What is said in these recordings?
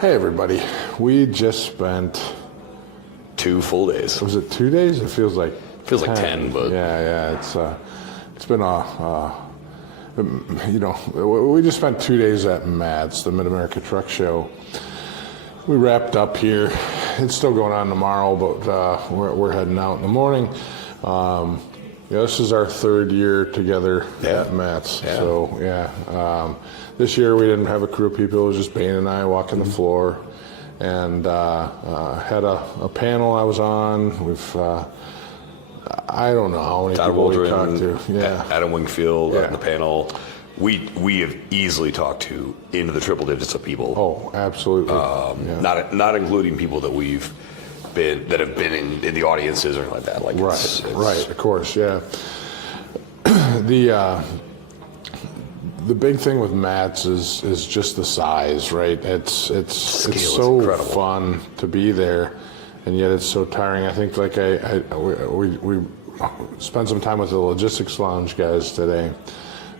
Hey everybody, we just spent 2 full days. Was it 2 days? It feels like 10, but yeah, it's been we just spent 2 days at MATS, the Mid-America Truck Show. We wrapped up here. It's still going on tomorrow, but we're heading out in the morning. This is our 3rd year together at MATS. Yeah. So this year we didn't have a crew of people. It was just Bain and I walking the floor, and had a panel I was on. We've I don't know how many Todd people we Waldron, talked to. Yeah, Adam Wingfield Yeah. on the panel. We have easily talked to into the triple digits of people. Oh, absolutely. Not including people that have been in the audiences or anything like that. Like Right, of course, yeah. The big thing with MATS is just the size, right? It's so incredible. fun to be there, and yet it's so tiring. I think we spent some time with the logistics lounge guys today,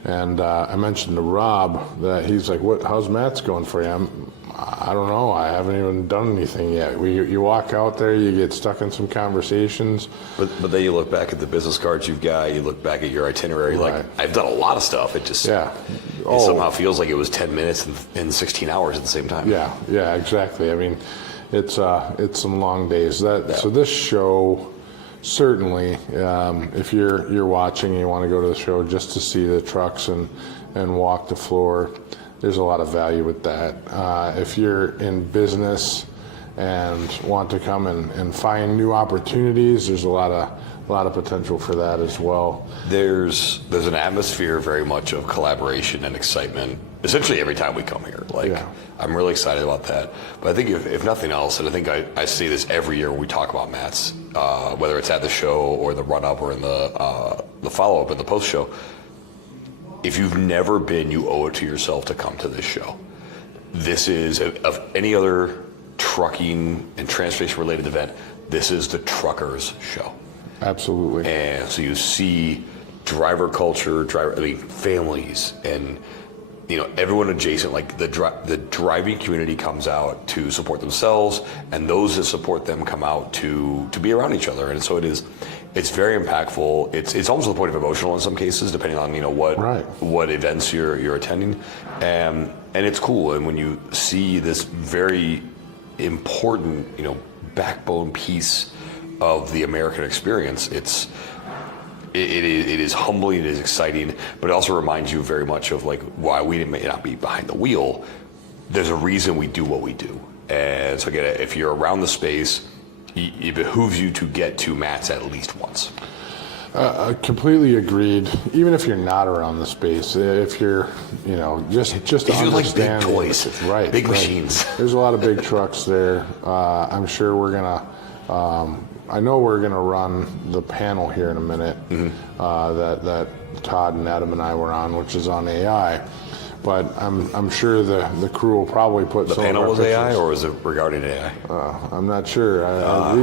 and I mentioned to Rob that he's like, how's MATS going for you? I don't know. I haven't even done anything yet. You walk out there, you get stuck in some conversations. But then you look back at the business cards you've got, you look back at your itinerary, Right. like, I've done a lot of stuff. It just it somehow feels like it was 10 minutes and 16 hours at the same time. Yeah, exactly. I mean, it's some long days. So this show, certainly, if you're watching and you want to go to the show just to see the trucks and walk the floor, there's a lot of value with that. If you're in business and want to come and find new opportunities, there's a lot of potential for that as well. There's an atmosphere very much of collaboration and excitement essentially every time we come here. I'm really excited about that. But I think if nothing else, and I think I say this every year when we talk about MATS, whether it's at the show or the run-up or in the follow-up and the post-show, if you've never been, you owe it to yourself to come to this show. This is, of any other trucking and transportation related event, this is the truckers' show. Absolutely. And so you see driver culture, families, and everyone adjacent. Like the driving community comes out to support themselves, and those that support them come out to be around each other. And so it's very impactful. It's almost to the point of emotional in some cases, depending on what events you're attending, and it's cool. And when you see this very important backbone piece of the American experience, it is humbling, it is exciting, but it also reminds you very much of why we may not be behind the wheel. There's a reason we do what we do. And so again, if you're around the space, it behooves you to get to MATS at least once. Completely agreed. Even if you're not around the space, if you're, just to understand, like big toys, right? Big machines. There's a lot of big trucks there. I'm sure we're gonna. I know we're gonna run the panel here in a minute. That Todd and Adam and I were on, which is on AI. But I'm sure the crew will probably put the some panel of our was pictures. AI, or was it regarding AI? I'm not sure.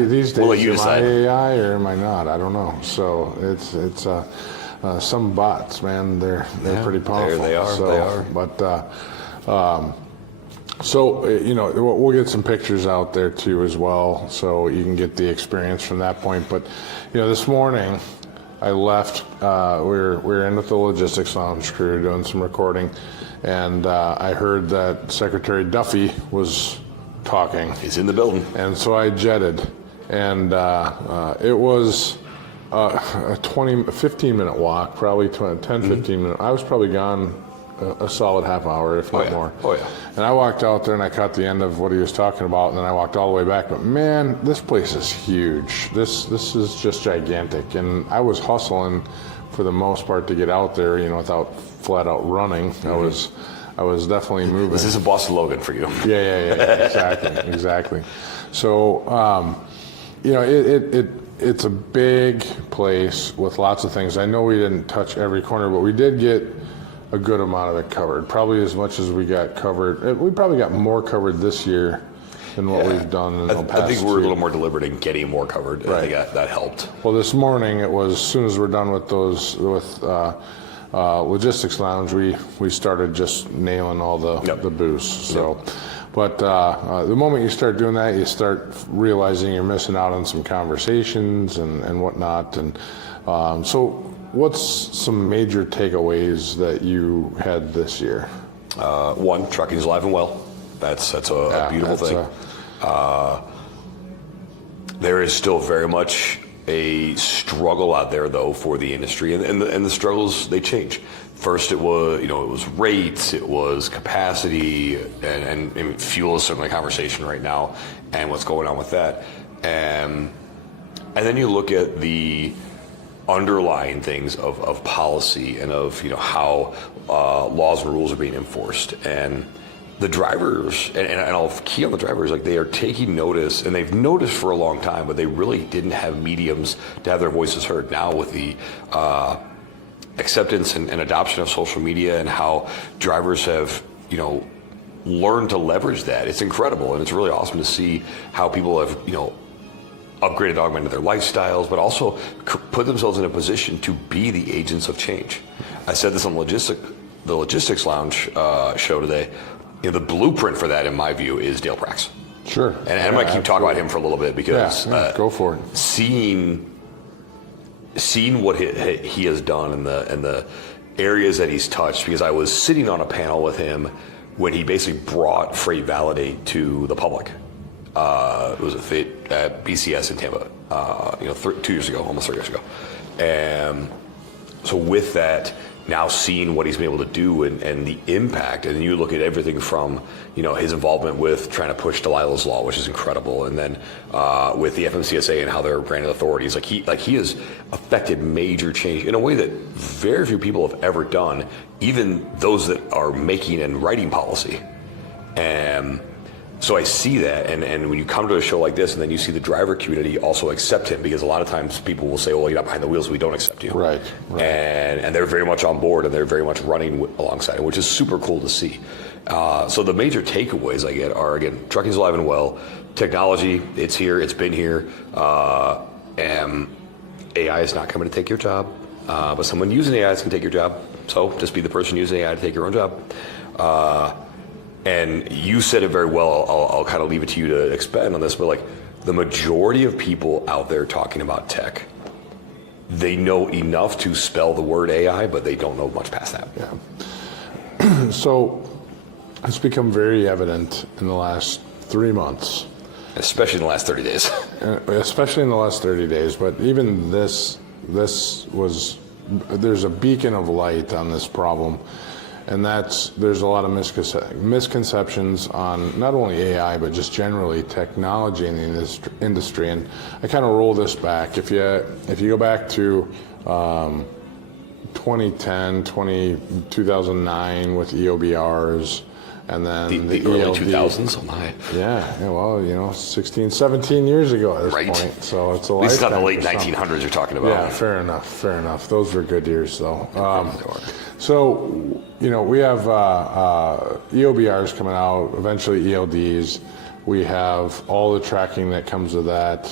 These days, we'll let you am decide. I AI or am I not? I don't know. So it's some bots, man. They're pretty powerful. They are. But we'll get some pictures out there too as well, so you can get the experience from that point. But this morning I left. We were in with the logistics lounge crew doing some recording, and I heard that Secretary Duffy was talking. He's in the building. And so I jetted, and it was a 15-minute walk, probably 10, 15 minutes. I was probably gone a solid half hour, if not more. Oh, yeah. And I walked out there and I caught the end of what he was talking about, and then I walked all the way back. But man, this place is huge. This is just gigantic. And I was hustling for the most part to get out there, without flat out running. I was definitely moving. This is a Boston Logan for you. Yeah. Exactly. So, it's a big place with lots of things. I know we didn't touch every corner, but we did get a good amount of it covered. Probably as much as we got covered. We probably got more covered this year than what we've done in the past. I think we're a little more deliberate in getting more covered. Right. I think that helped. Well, this morning it was, as soon as we're done with logistics lounge, we started just nailing all the booths. So But the moment you start doing that, you start realizing you're missing out on some conversations and whatnot. And so what's some major takeaways that you had this year? One, trucking's alive and well. That's a beautiful thing. There is still very much a struggle out there, though, for the industry, and the struggles, they change. First, it was rates, it was capacity, and fuel is certainly a conversation right now, and what's going on with that, and then you look at the underlying things of policy and of how laws and rules are being enforced, and the drivers, and I'll key on the drivers, like they are taking notice, and they've noticed for a long time, but they really didn't have mediums to have their voices heard. Now with the acceptance and adoption of social media and how drivers have, learned to leverage that, it's incredible, and it's really awesome to see how people have, upgraded, augmented their lifestyles, but also put themselves in a position to be the agents of change. I said this on the Logistics Lounge show today. The blueprint for that, in my view, is Dale Prax. Sure. And I'm going to keep talking about him for a little bit because go for it. Seeing what he has done and the areas that he's touched, because I was sitting on a panel with him when he basically brought Freight Validate to the public. It was at BCS in Tampa, 2 years ago, almost 3 years ago. And so with that, now seeing what he's been able to do and the impact, and then you look at everything from his involvement with trying to push Delilah's Law, which is incredible, and then with the FMCSA and how they're granted authorities, he has affected major change in a way that very few people have ever done, even those that are making and writing policy. And so I see that, and when you come to a show like this, and then you see the driver community also accept him, because a lot of times people will say, well, you're not behind the wheels, we don't accept you. Right. And they're very much on board, and they're very much running alongside, which is super cool to see. So the major takeaways I get are, again, trucking's alive and well, technology, it's here, it's been here, and AI is not coming to take your job, but someone using AI is going to take your job, so just be the person using AI to take your own job. And you said it very well. I'll kind of leave it to you to expand on this, but the majority of people out there talking about tech, they know enough to spell the word AI, but they don't know much past that. Yeah. So it's become very evident in the last 3 months. Especially in the last 30 days. Especially in the last 30 days, but even there's a beacon of light on this problem. And there's a lot of misconceptions on not only AI, but just generally technology in the industry. And I kind of roll this back. If you go back to 2010, 2009 with EOBRs, and then the early ELD. 2000s, oh my. Yeah, well, 16, 17 years ago at this point. So it's a At least not the late lifetime 1900s you're talking about. Yeah, fair enough. Those were good years, though. So, we have EOBRs coming out, eventually ELDs. We have all the tracking that comes with that.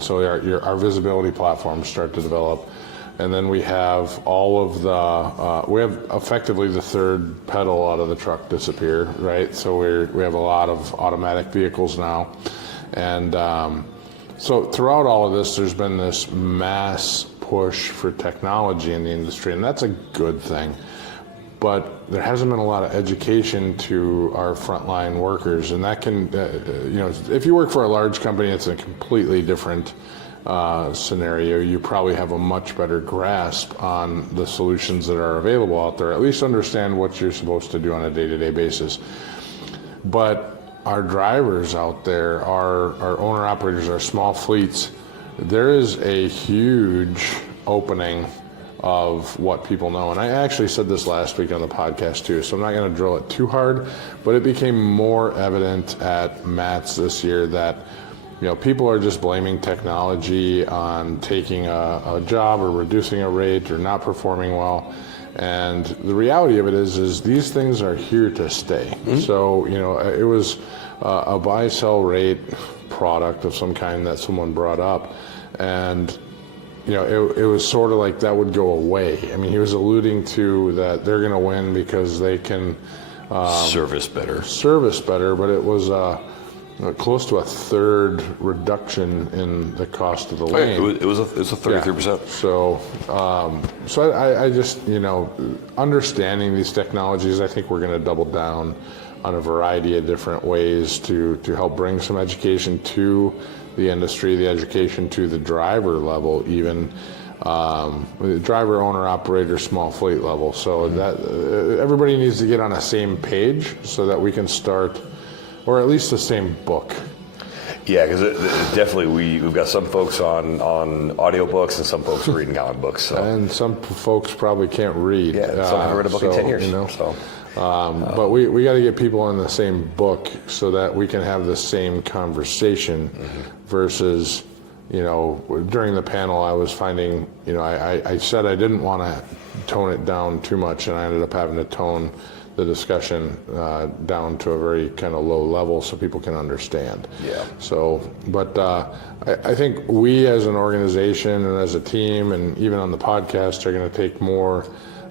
So our visibility platforms start to develop. And then we have all of we have effectively the third pedal out of the truck disappear, right? So we have a lot of automatic vehicles now. And so throughout all of this, there's been this mass push for technology in the industry, and that's a good thing. But there hasn't been a lot of education to our frontline workers, and that can, if you work for a large company, it's a completely different scenario. You probably have a much better grasp on the solutions that are available out there, at least understand what you're supposed to do on a day-to-day basis. But our drivers out there, our owner-operators, our small fleets, there is a huge opening of what people know. And I actually said this last week on the podcast too, so I'm not going to drill it too hard, but it became more evident at MATS this year that people are just blaming technology on taking a job or reducing a rate or not performing well. And the reality of it is these things are here to stay. Mm-hmm. So, it was a buy-sell rate product of some kind that someone brought up. And, it was sort of like that would go away. I mean, he was alluding to that they're going to win because they can Service better. Service better, but it was close to a third reduction in the cost of the lane. It was a 33%. So I just, understanding these technologies, I think we're going to double down on a variety of different ways to help bring some education to the industry, the education to the driver level, even the driver, owner, operator, small fleet level. So that everybody needs to get on the same page so that we can start, or at least the same book. Yeah, because definitely we've got some folks on audiobooks and some folks reading comic books. So. And some folks probably can't read. Yeah, some haven't read a book in 10 years. But we got to get people in the same book so that we can have the same conversation versus, during the panel I was finding, I said I didn't want to tone it down too much, and I ended up having to tone the discussion down to a very kind of low level so people can understand. Yeah. So, but I think we as an organization and as a team and even on the podcast are going to take more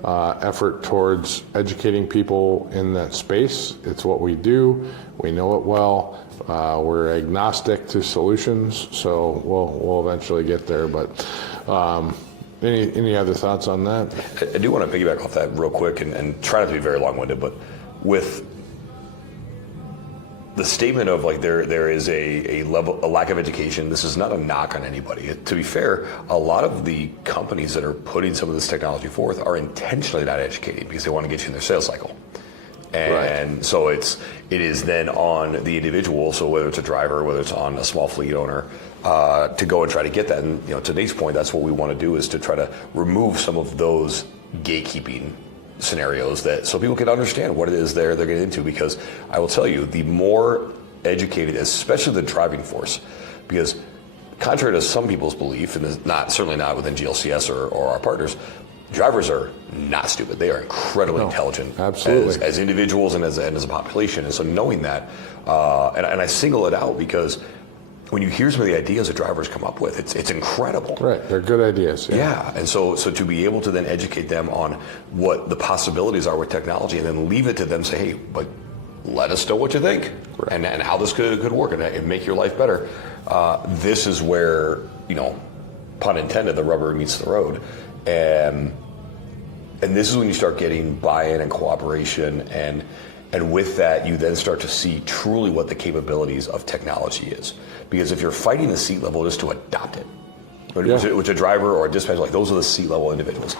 effort towards educating people in that space. It's what we do. We know it well. We're agnostic to solutions, so we'll eventually get there. But any other thoughts on that? I do want to piggyback off that real quick and try not to be very long-winded, but with the statement of like there is a lack of education. This is not a knock on anybody. To be fair, a lot of the companies that are putting some of this technology forth are intentionally not educating because they want to get you in their sales cycle. And right. So it is then on the individual, so whether it's a driver, whether it's on a small fleet owner, to go and try to get that. And to Nate's point, that's what we want to do, is to try to remove some of those gatekeeping scenarios so people can understand what it is they're getting into. Because I will tell you, the more educated, especially the driving force, because contrary to some people's belief, and certainly not within GLCS or our partners, drivers are not stupid. They are incredibly intelligent as individuals and as a population. And so knowing that, and I single it out because when you hear some of the ideas that drivers come up with, it's incredible. Right, they're good ideas. Yeah, and so to be able to then educate them on what the possibilities are with technology, and then leave it to them, say, hey, but let us know what you think, right, and how this could work and make your life better. This is where, pun intended, the rubber meets the road. And this is when you start getting buy-in and cooperation, and with that, you then start to see truly what the capabilities of technology is. Because if you're fighting the seat level just to adopt it, which a driver or a dispatcher, like those are the seat level individuals.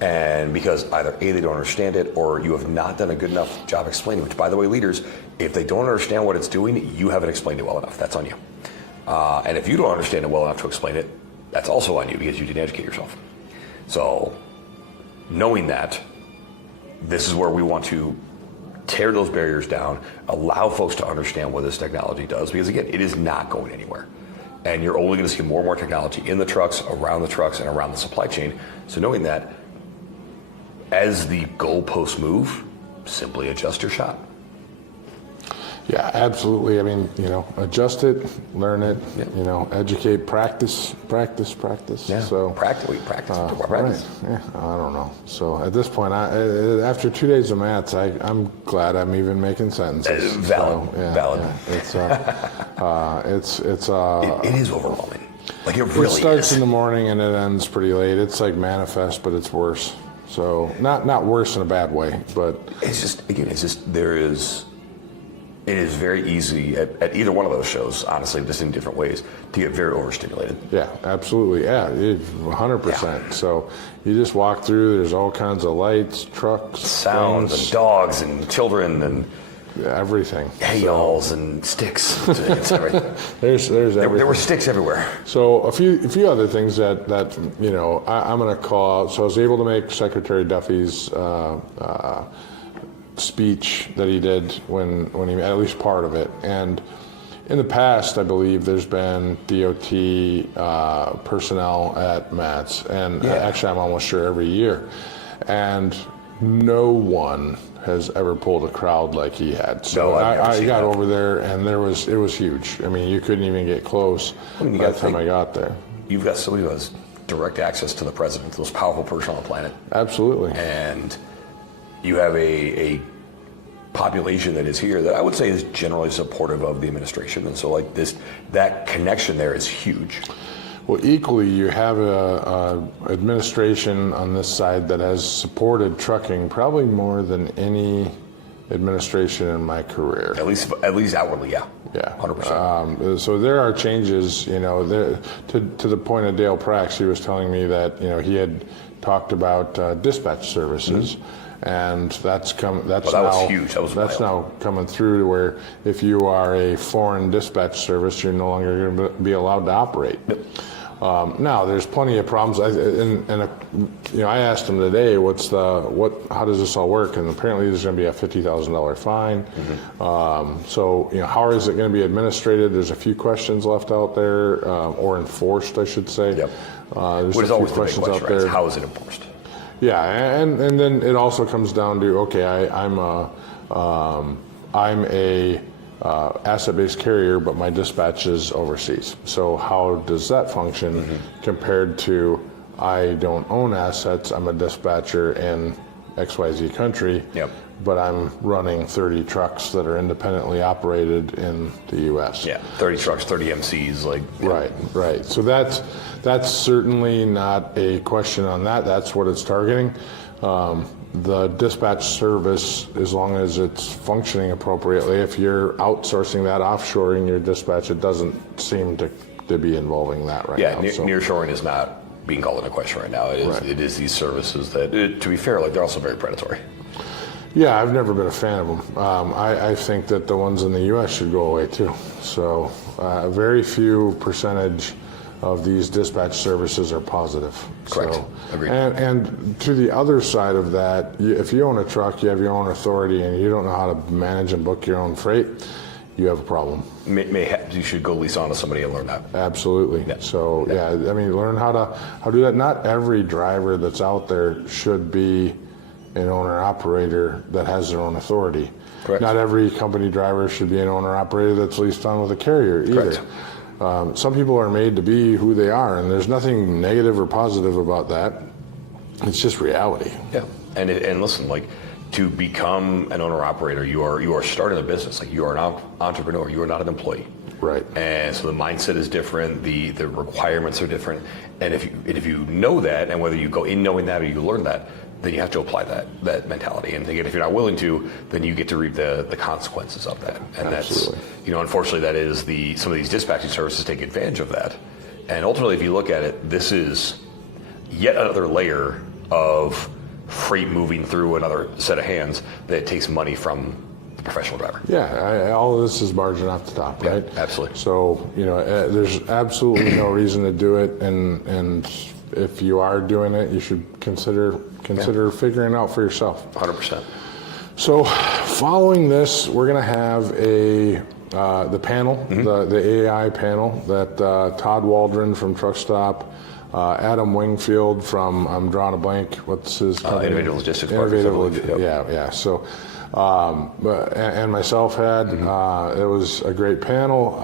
And because either A, they don't understand it, or you have not done a good enough job explaining, which by the way, leaders, if they don't understand what it's doing, you haven't explained it well enough. That's on you. And if you don't understand it well enough to explain it, that's also on you because you didn't educate yourself. So knowing that, this is where we want to tear those barriers down, allow folks to understand what this technology does, because again, it is not going anywhere. And you're only going to see more and more technology in the trucks, around the trucks, and around the supply chain. So knowing that, as the goalposts move, simply adjust your shot. Yeah, absolutely. I mean, adjust it, learn it, educate, practice. Yeah. So practice. Right. Yeah, I don't know. So at this point, after 2 days of maths, I'm glad I'm even making sentences. Valid. So, Valid. Yeah. It's it is overwhelming. Like it really is. It starts in the morning and it ends pretty late. It's like Manifest, but it's worse. So not worse in a bad way, but it is very easy at either one of those shows, honestly, just in different ways, to get very overstimulated. Yeah, absolutely. Yeah, 100%. Yeah. So you just walk through, there's all kinds of lights, trucks, sounds, and dogs, and children, and everything. Hay-alls and sticks. There's everything. There were sticks everywhere. So a few other things that I'm going to call out. So I was able to make Secretary Duffy's speech that he did when he, at least part of it. And in the past, I believe there's been DOT personnel at MATS, and actually I'm almost sure every year. And no one has ever pulled a crowd like he had. So I got over there, and it was huge. I mean, you couldn't even get close by the time I got there. You've got somebody who has direct access to the president, the most powerful person on the planet. Absolutely. And you have a population that is here that I would say is generally supportive of the administration. And so like that connection there is huge. Well, equally, you have a administration on this side that has supported trucking probably more than any administration in my career. At least outwardly, yeah. Yeah, 100%. So there are changes, to the point of Dale Prax. He was telling me that he had talked about dispatch services, and that's was huge. That's now coming through to where if you are a foreign dispatch service, you're no longer going to be allowed to operate. Yep. Now, there's plenty of problems. I asked him today, how does this all work? And apparently, there's going to be a $50,000 fine. So, how is it going to be administrated? There's a few questions left out there, or enforced, I should say. Yep. There's Which is a few always the big questions question, out right? there. How is it enforced? Yeah, and then it also comes down to, okay, I'm a asset-based carrier, but my dispatch is overseas. So how does that function compared to I don't own assets, I'm a dispatcher in XYZ country, but I'm running 30 trucks that are independently operated in the U.S. Yeah, 30 trucks, 30 MCs. Right. So that's certainly not a question on that. That's what it's targeting. The dispatch service, as long as it's functioning appropriately, if you're outsourcing that, offshoring your dispatch, it doesn't seem to be involving that right now. Nearshoring is not being called into question right now. It is these services that, to be fair, they're also very predatory. Yeah, I've never been a fan of them. I think that the ones in the U.S. should go away too. So a very few percentage of these dispatch services are positive. Correct. So, agreed. And to the other side of that, if you own a truck, you have your own authority, and you don't know how to manage and book your own freight, you have a problem. You should go lease on to somebody and learn that. Absolutely. Yeah. So learn how to do that. Not every driver that's out there should be an owner-operator that has their own authority. Correct. Not every company driver should be an owner-operator that's leased on with a carrier either. Correct. Some people are made to be who they are, and there's nothing negative or positive about that. It's just reality. Yeah, and listen, to become an owner-operator, you are starting a business. You are an entrepreneur. You are not an employee. Right. And so the mindset is different. The requirements are different. And if you know that, and whether you go in knowing that or you learn that, then you have to apply that mentality. And again, if you're not willing to, then you get to reap the consequences of that. And Absolutely. that's, unfortunately, that is some of these dispatching services take advantage of that. And ultimately, if you look at it, this is yet another layer of freight moving through another set of hands that takes money from the professional driver. Yeah, all of this is margin off the top, right? Yeah, absolutely. So, there's absolutely no reason to do it, and if you are doing it, you should consider figuring out for yourself. 100%. So, following this, we're going to have the panel, the AI panel that Todd Waldron from Truck Stop, Adam Wingfield from, I'm drawing a blank, what's his company? Innovative Logistics Partners. Yeah. So, and myself had, it was a great panel.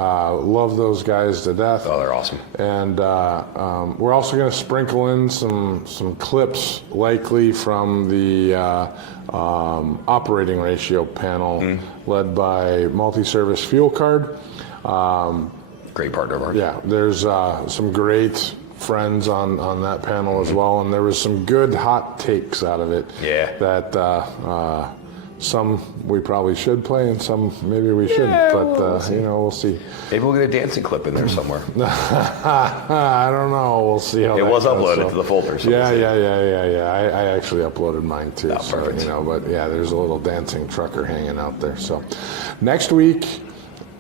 Love those guys to death. Oh, they're awesome. And we're also going to sprinkle in some clips likely from the operating ratio panel led by Multi-Service Fuel Card. Great partner of ours. Yeah, there's some great friends on that panel as well, and there was some good hot takes out of it. Yeah. That some we probably should play, and some maybe we shouldn't. But we'll see. Maybe we'll get a dancing clip in there somewhere. I don't know. We'll see how it was goes, uploaded to the folder. So yeah. I actually uploaded mine too. Oh, perfect. But yeah, there's a little dancing trucker hanging out there. So next week,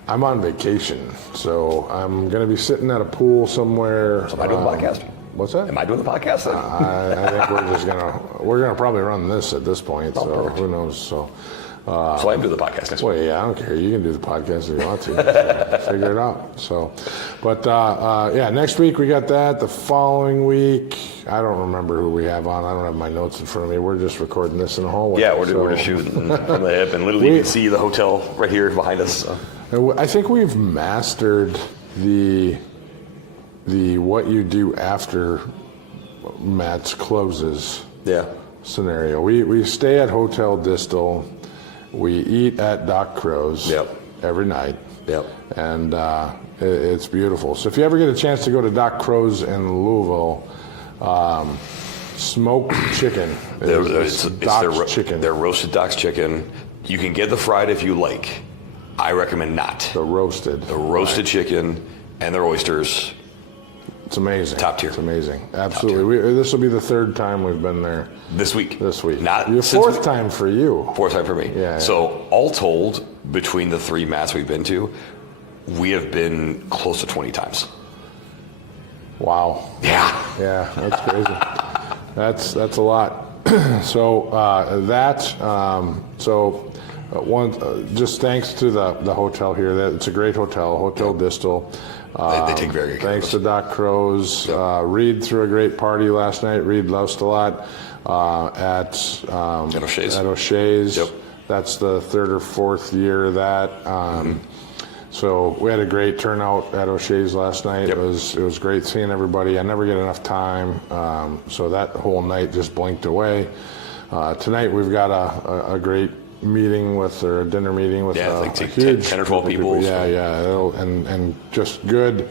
I'm on vacation, so I'm going to be sitting at a pool somewhere. So am I doing the podcast? What's that? Am I doing the podcast then? I think we're gonna probably run this at this point. So perfect. who knows? So I'm doing the podcast next week. Well, yeah, I don't care. You can do the podcast if you want to. Figure it out. So, but next week we got that. The following week, I don't remember who we have on. I don't have my notes in front of me. We're just recording this in the hallway. Yeah, we're just shooting from the hip, and literally you can see the hotel right here behind us. So. I think we've mastered the what you do after Matt's closes scenario. We stay at Hotel Distal, We eat at Doc Crow's every night. Yep. And it's beautiful. So if you ever get a chance to go to Doc Crow's in Louisville, smoked chicken. It's Doc's chicken. They're roasted Doc's chicken. You can get the fried if you like. I recommend not. The roasted. The roasted chicken and their oysters. It's amazing. Top tier. It's amazing. Absolutely. This will be the third time we've been there. This week. Not your fourth time for you. Fourth time for me. Yeah. So all told, between the 3 mats we've been to, we have been close to 20 times. Wow. Yeah. Yeah, that's crazy. That's a lot. So just thanks to the hotel here. It's a great hotel, Hotel Distal. They take very good care Thanks of to Doc Crow's. Reed threw a great party last night. Reed lost a lot at O'Shea's. Yep. That's the third or fourth year of that. So we had a great turnout at O'Shea's last night. Yep. It was great seeing everybody. I never get enough time, so that whole night just blinked away. Tonight we've got a great meeting or a dinner meeting with like a huge 10 or 12 people. Yeah. And just good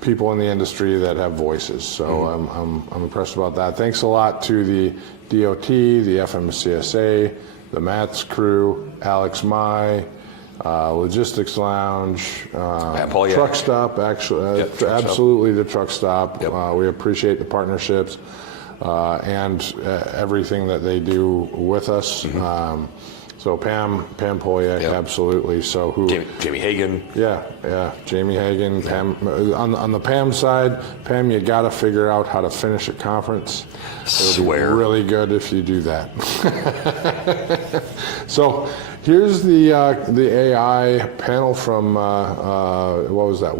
people in the industry that have voices. So I'm impressed about that. Thanks a lot to the DOT, the FMCSA, the MATS crew, Alex Mai, Logistics Lounge, Truck Stop, actually, absolutely the Truck Stop. Yep. We appreciate the partnerships and everything that they do with us. So Pam Poliak, absolutely. So Jamie Hagan. Yeah, Jamie Hagan. Pam. On the Pam side, Pam, you got to figure out how to finish a conference. It'll be really good if you do that. So here's the AI panel from what was that?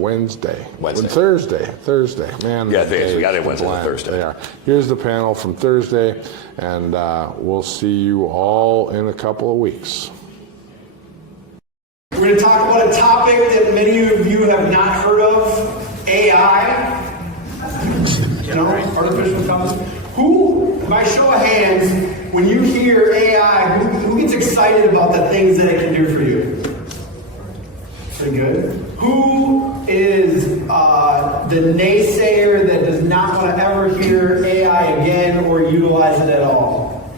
Thursday. Man. Yeah, we got it Wednesday and Thursday. They are. Here's the panel from Thursday, and we'll see you all in a couple of weeks. We're going to talk about a topic that many of you have not heard of, AI. Artificial intelligence. Who, by show of hands, when you hear AI, who gets excited about the things that it can do for you? Pretty good. Who is the naysayer that does not want to ever hear AI again or utilize it at all?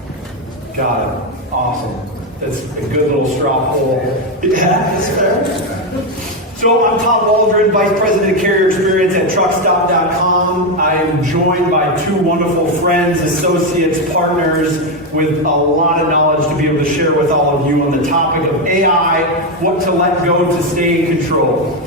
Got it. Awesome. That's a good little straw poll. Yeah, that's fair. So I'm Tom Waldron, Vice President of Carrier Experience at truckstop.com. I'm joined by two wonderful friends, associates, partners with a lot of knowledge to be able to share with all of you on the topic of AI, what to let go to stay in control.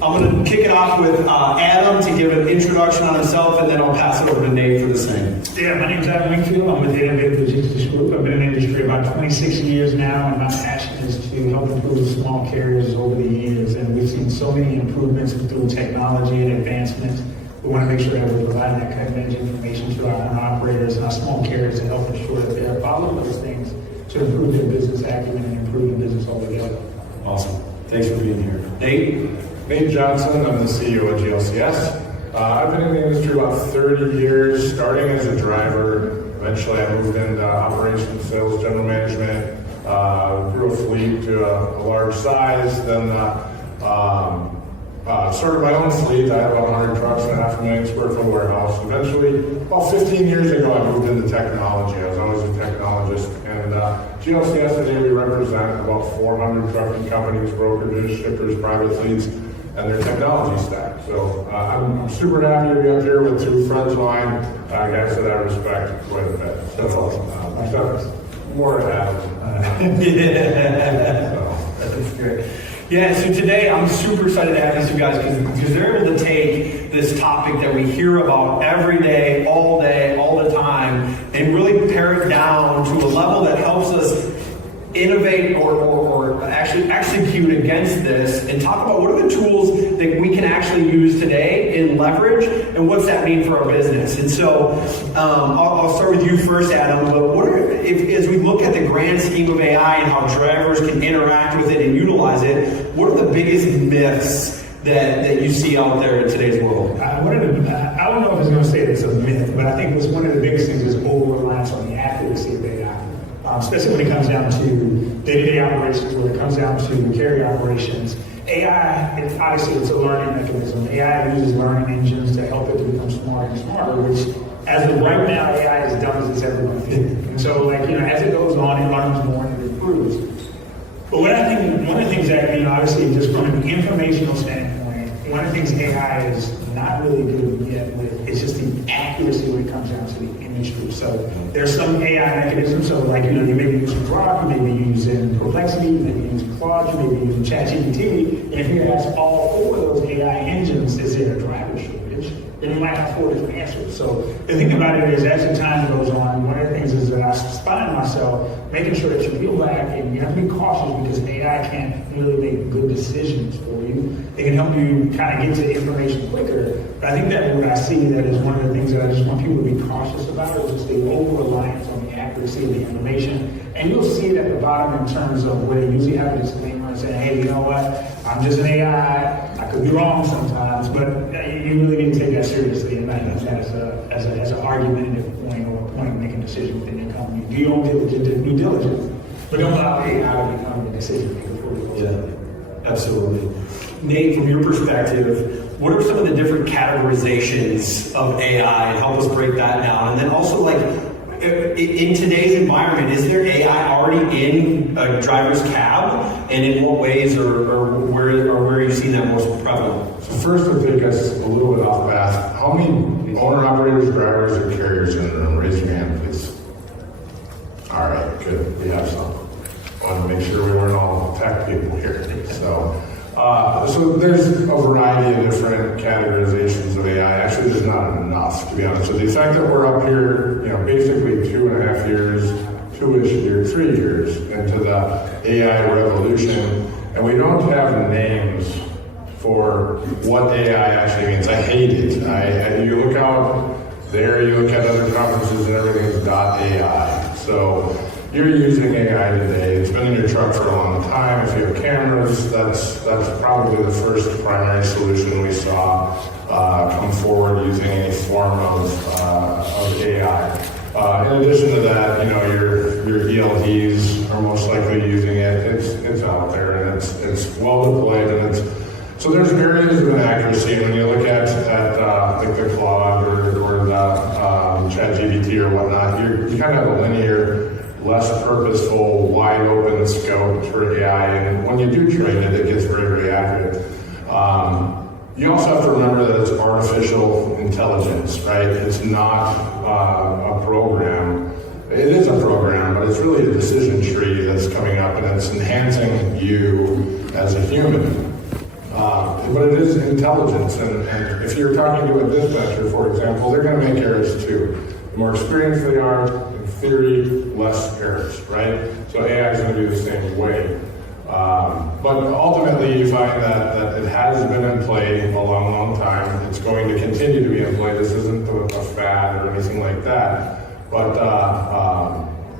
I'm going to kick it off with Adam to give an introduction on himself, and then I'll pass it over to Nate for the same. Yeah, my name's Adam Wingfield. I'm with the Innovative Logistics Group. I've been in the industry about 26 years now, and my passion is to help improve small carriers over the years. And we've seen so many improvements through technology and advancements. We want to make sure that we're providing that cutting edge information to our own operators and our small carriers to help ensure that they're following those things to improve their business acumen and improve the business altogether. Awesome. Thanks for being here. Nate? Nate Johnson, I'm the CEO of GLCS. I've been in the industry about 30 years, starting as a driver. Eventually I moved into operations, sales, general management, grew a fleet to a large size, then started my own fleet. I have about 100 trucks and a 500,000 square foot warehouse. Eventually, about 15 years ago, I moved into technology. I was always a technologist. And GLCS today, we represent about 400 trucking companies, brokerages, shippers, private fleets, and their technology stack. So I'm super happy to be up here with two friends of mine, guys that I respect quite a bit. That's awesome. More to add. That's great. Yeah, so today I'm super excited to have these two guys because they're able to take this topic that we hear about every day, all the time, and really pare it down to a level that helps us innovate or actually execute against this and talk about what are the tools that we can actually use today and leverage and what's that mean for our business. And so I'll start with you first, Adam, but what are, as we look at the grand scheme of AI and how drivers can interact with it and utilize it, what are the biggest myths that you see out there in today's world? I don't know if I was going to say it's a myth, but I think one of the biggest things is over-reliance on the accuracy of AI. especially when it comes down to day-to-day operations, when it comes down to carrier operations. AI, obviously it's a learning mechanism. AI uses learning engines to help it to become smarter and smarter, which as of right now, AI is dumb as it's ever going to be. And so, like, as it goes on, it learns more and it improves. But one of the things that, obviously just from an informational standpoint, one of the things AI is not really good yet with is just the accuracy when it comes down to the image group. So there's some AI mechanisms. So like, you may be using Grok, you may be using Perplexity, you may be using Claude, you may be using ChatGPT. And if you ask all 4 of those AI engines, is there a driver shortage? Then you might have 4 different answers. So the thing about it is, as the time goes on, one of the things is that I find myself making sure that you peel back and you have to be cautious because AI can't really make good decisions for you. It can help you kind of get to information quicker. But I think that what I see that is one of the things that I just want people to be cautious about is just the over-reliance on the accuracy of the information. And you'll see it at the bottom in terms of where they usually have a disclaimer and say, hey, you know what, I'm just an AI. I could be wrong sometimes, but you really need to take that seriously and not use that as an argumentative point or a point of making a decision within your company. Do your own due diligence, but don't allow AI to become a decision maker for you. Yeah, absolutely. Nate, from your perspective, what are some of the different categorizations of AI? And help us break that down. And then also, like, in today's environment, is there AI already in a driver's cab? And in what ways or where are you seeing that most prevalent? So first, to take us a little bit off path, how many owner-operators, drivers, or carriers in the room? Raise your hand, please. All right, good. We have some. I want to make sure we weren't all tech people here. So there's a variety of different categorizations of AI. Actually, there's not enough, to be honest. So the fact that we're up here, basically 2.5 years, 2-ish years, 3 years into the AI revolution, and we don't have names for what AI actually means. I hate it. You look out there, you look at other conferences, and everything's .ai. So you're using AI today. It's been in your truck for a long time. If you have cameras, that's probably the first primary solution we saw come forward using any form of AI. In addition to that, your ELDs are most likely using it. It's out there and it's well deployed and so there's areas of inaccuracy. And when you look at like the Claude or the ChatGPT or whatnot, you kind of have a linear, less purposeful, wide open scope for AI. And when you do train it, it gets very, very accurate. You also have to remember that it's artificial intelligence, right? It's not a program. It is a program, but it's really a decision tree that's coming up and it's enhancing you as a human. But it is intelligence, and if you're talking to a dispatcher, for example, they're going to make errors too. The more experienced they are, in theory, less errors, right? So AI is going to be the same way. But ultimately, you find that it has been in play a long, long time. It's going to continue to be in play. This isn't a fad or anything like that. But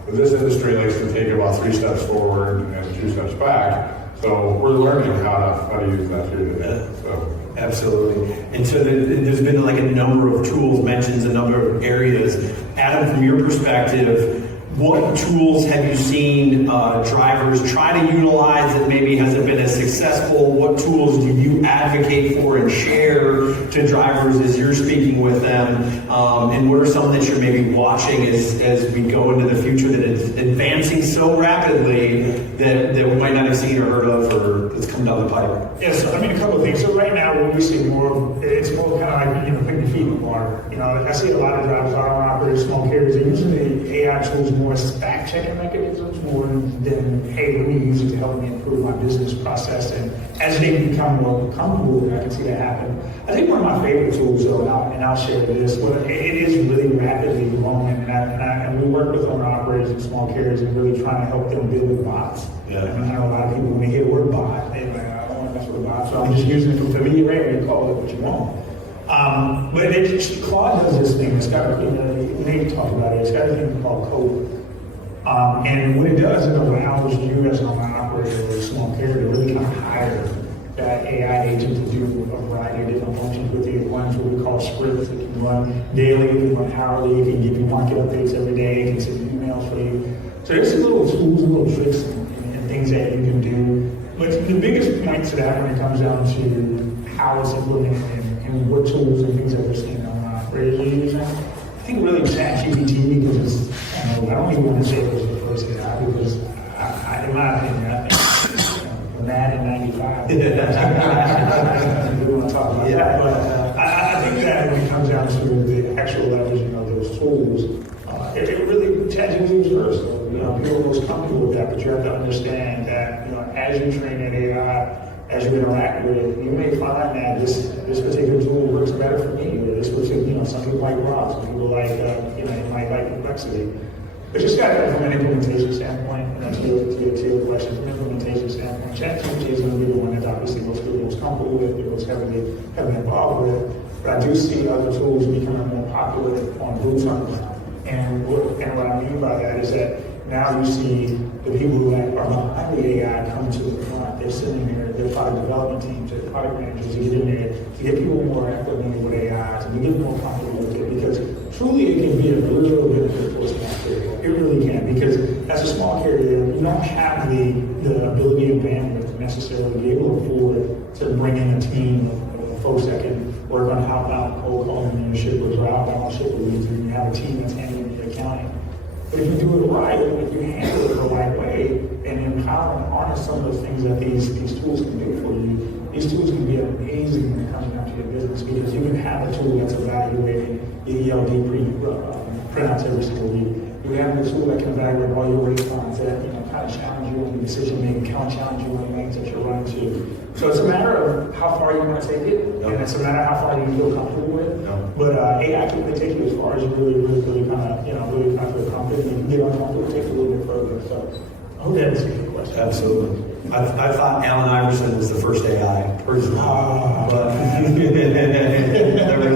this industry likes to take about 3 steps forward and 2 steps back. So we're learning how to use that here today. So. Absolutely. And so there's been like a number of tools, mentions a number of areas. Adam, from your perspective, what tools have you seen drivers try to utilize that maybe hasn't been as successful? What tools do you advocate for and share to drivers as you're speaking with them? And what are some that you're maybe watching as we go into the future that is advancing so rapidly that we might not have seen or heard of or that's come down the pipe? Yeah, so a couple of things. So right now, what we see it's more kind of like, putting your feet in the water. I see a lot of drivers, owner-operators, small carriers, they're using the AI tools more as fact-checking mechanisms more than, hey, let me use it to help me improve my business process. And as they become more comfortable with it, I can see that happen. I think one of my favorite tools, though, and I'll share this, but it is really rapidly growing, and we work with owner-operators and small carriers and really trying to help them build bots. Yeah. I know a lot of people, when they hear the word bot, they're like, I don't want to mess with a bot, so I'm just using it for familiarity, call it what you want. But Claude does this thing. It's got, Nate talked about it. It's got a thing called code. And what it does, it allows you as an operator or a small carrier to really kind of hire that AI agent to do a variety of different functions with you. One's what we call scripts. It can run daily, it can run hourly, it can give you market updates every day, it can send emails for you. So there's some little tools, little tricks, and things that you can do. But the biggest point to that when it comes down to how it's implemented and what tools and things that we're seeing regularly using, I think really ChatGPT, because it's, I don't even want to say it was the first AI, because in my opinion, I think mad in 95. We want to talk about that. But I think that when it comes down to the actual leveraging of those tools, it really, ChatGPT was first. So, people are most comfortable with that, but you have to understand that, as you train that AI, as you interact with it, you may find that this particular tool works better for me, or this particular, some people like rocks, some people like, might like complexity. But just got from an implementation standpoint, to your question, from an implementation standpoint, ChatGPT is going to be the one that obviously most people are most comfortable with, most heavily involved with. But I do see other tools becoming more popular on boots on the ground. And what I mean by that is that now you see the people who are behind the AI coming to the front. They're sitting there, their product development teams, their product managers to get in there, to get people more acclimated with AI, to get more comfortable with it. Because truly it can be a real benefit for a small carrier. It really can. Because as a small carrier, you don't have the ability and bandwidth to necessarily be able to afford to bring in a team of folks that can work on outbound cold calling shippers or outbound shipper leads, and you have a team that's handling the accounting. But if you do it right, if you handle it the right way, and empower and harness some of the things that these tools can do for you, these tools can be amazing when it comes down to your business, because you can have a tool that's evaluating the ELD printouts every single week. You have a tool that can evaluate all your rate plans that kind of challenge you on the decision making, kind of challenge you on the lanes that you're running to. So it's a matter of how far you want to take it, and it's a matter of how far you feel comfortable with. But AI can take you as far as you really kind of feel confident. You can get uncomfortable, take it a little bit further. So I hope that answers your question. Absolutely. I thought Allen Iverson was the first AI person. But never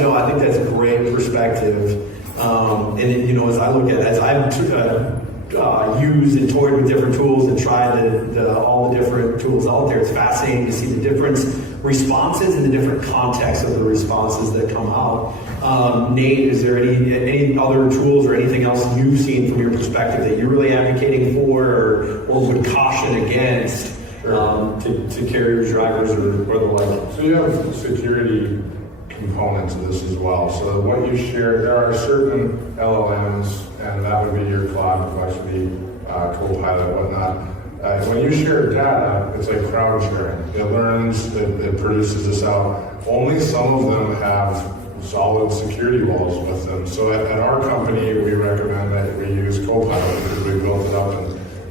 know. I think that's a great perspective. And as I look at it, as I've used and toyed with different tools and tried all the different tools out there, it's fascinating to see the different responses and the different contexts of the responses that come out. Nate, is there any other tools or anything else you've seen from your perspective that you're really advocating for or would caution against to carriers, drivers, or the like? So you have security components of this as well. So what you share, there are certain LLMs, and that would be your Cloud, Complexity, Copilot, whatnot. When you share data, it's like crowd sharing. It learns, it produces this out. Only some of them have solid security walls with them. So at our company, we recommend that we use Copilot because we built it up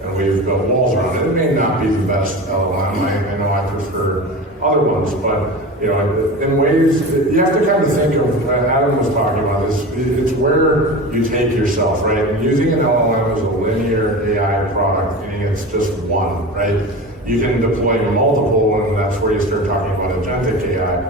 and we've built walls around it. It may not be the best LLM. I know I prefer other ones, but in ways, you have to kind of think of, Adam was talking about this, it's where you take yourself, right? And using an LLM as a linear AI product, meaning it's just one, right? You can deploy multiple, and that's where you start talking about agentic AI.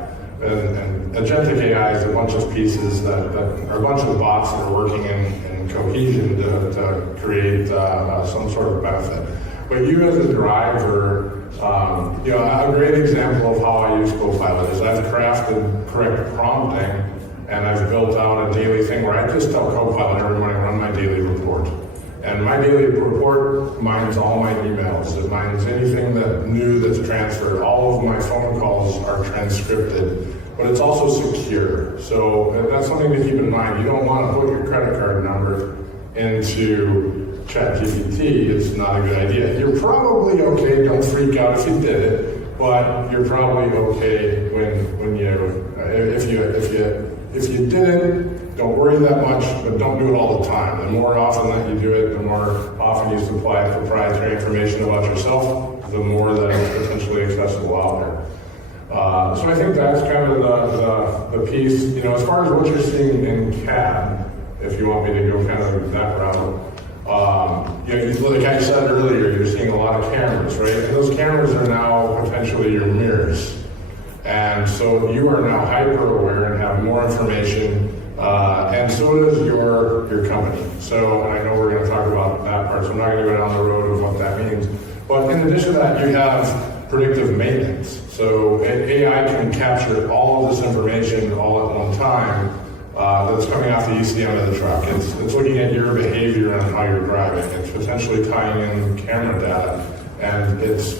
And agentic AI is a bunch of pieces that are a bunch of bots that are working in cohesion to create some sort of benefit. But you as a driver, a great example of how I use Copilot is I've crafted correct prompting, and I've built out a daily thing where I just tell Copilot every morning, run my daily report. And my daily report mines all my emails. It mines anything new that's transferred. All of my phone calls are transcripted, but it's also secure. So that's something to keep in mind. You don't want to put your credit card number into ChatGPT. It's not a good idea. You're probably okay. Don't freak out if you did it, but you're probably okay if you did it. Don't worry that much, but don't do it all the time. The more often that you do it, the more often you supply proprietary information about yourself, the more that it's potentially accessible out there. So I think that's kind of the piece. As far as what you're seeing in CAD, if you want me to go kind of that route. Like I said earlier, you're seeing a lot of cameras, right? And those cameras are now potentially your mirrors. And so you are now hyper aware and have more information, and so does your company. So, and I know we're going to talk about that part, so I'm not going to go down the road of what that means. But in addition to that, you have predictive maintenance. So AI can capture all of this information all at one time, that's coming off the ECM of the truck. It's looking at your behavior and how you're driving. It's potentially tying in camera data, and it's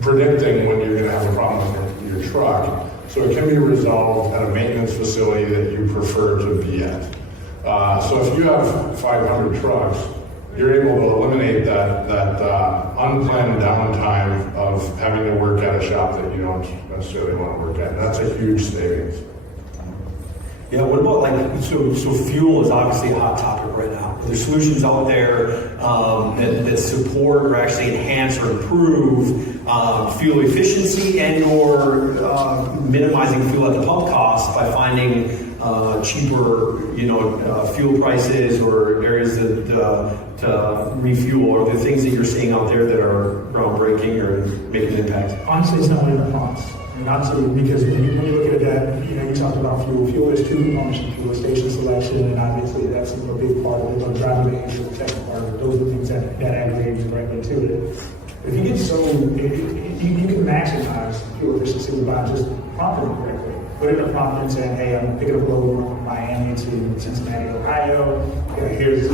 predicting when you're going to have a problem with your truck. So it can be resolved at a maintenance facility that you prefer to be at. So if you have 500 trucks, you're able to eliminate that unplanned downtime of having to work at a shop that you don't necessarily want to work at. And that's a huge savings. Yeah, what about so fuel is obviously a hot topic right now. There's solutions out there that support or actually enhance or improve fuel efficiency and or minimizing fuel at the pump costs by finding cheaper, fuel prices or areas to refuel, or the things that you're seeing out there that are groundbreaking or making an impact? Honestly, it's not really the cost. Because when you look at that, you talked about fuel. Fuel is two components of fuel: station selection, and obviously that's a big part of it. Driving behavior, the second part of it. Those are the things that aggregate directly to it. If you get you can maximize fuel efficiency by just prompting it correctly. Put in a prompt and saying, hey, I'm picking up a load from Miami to Cincinnati, Ohio. Here's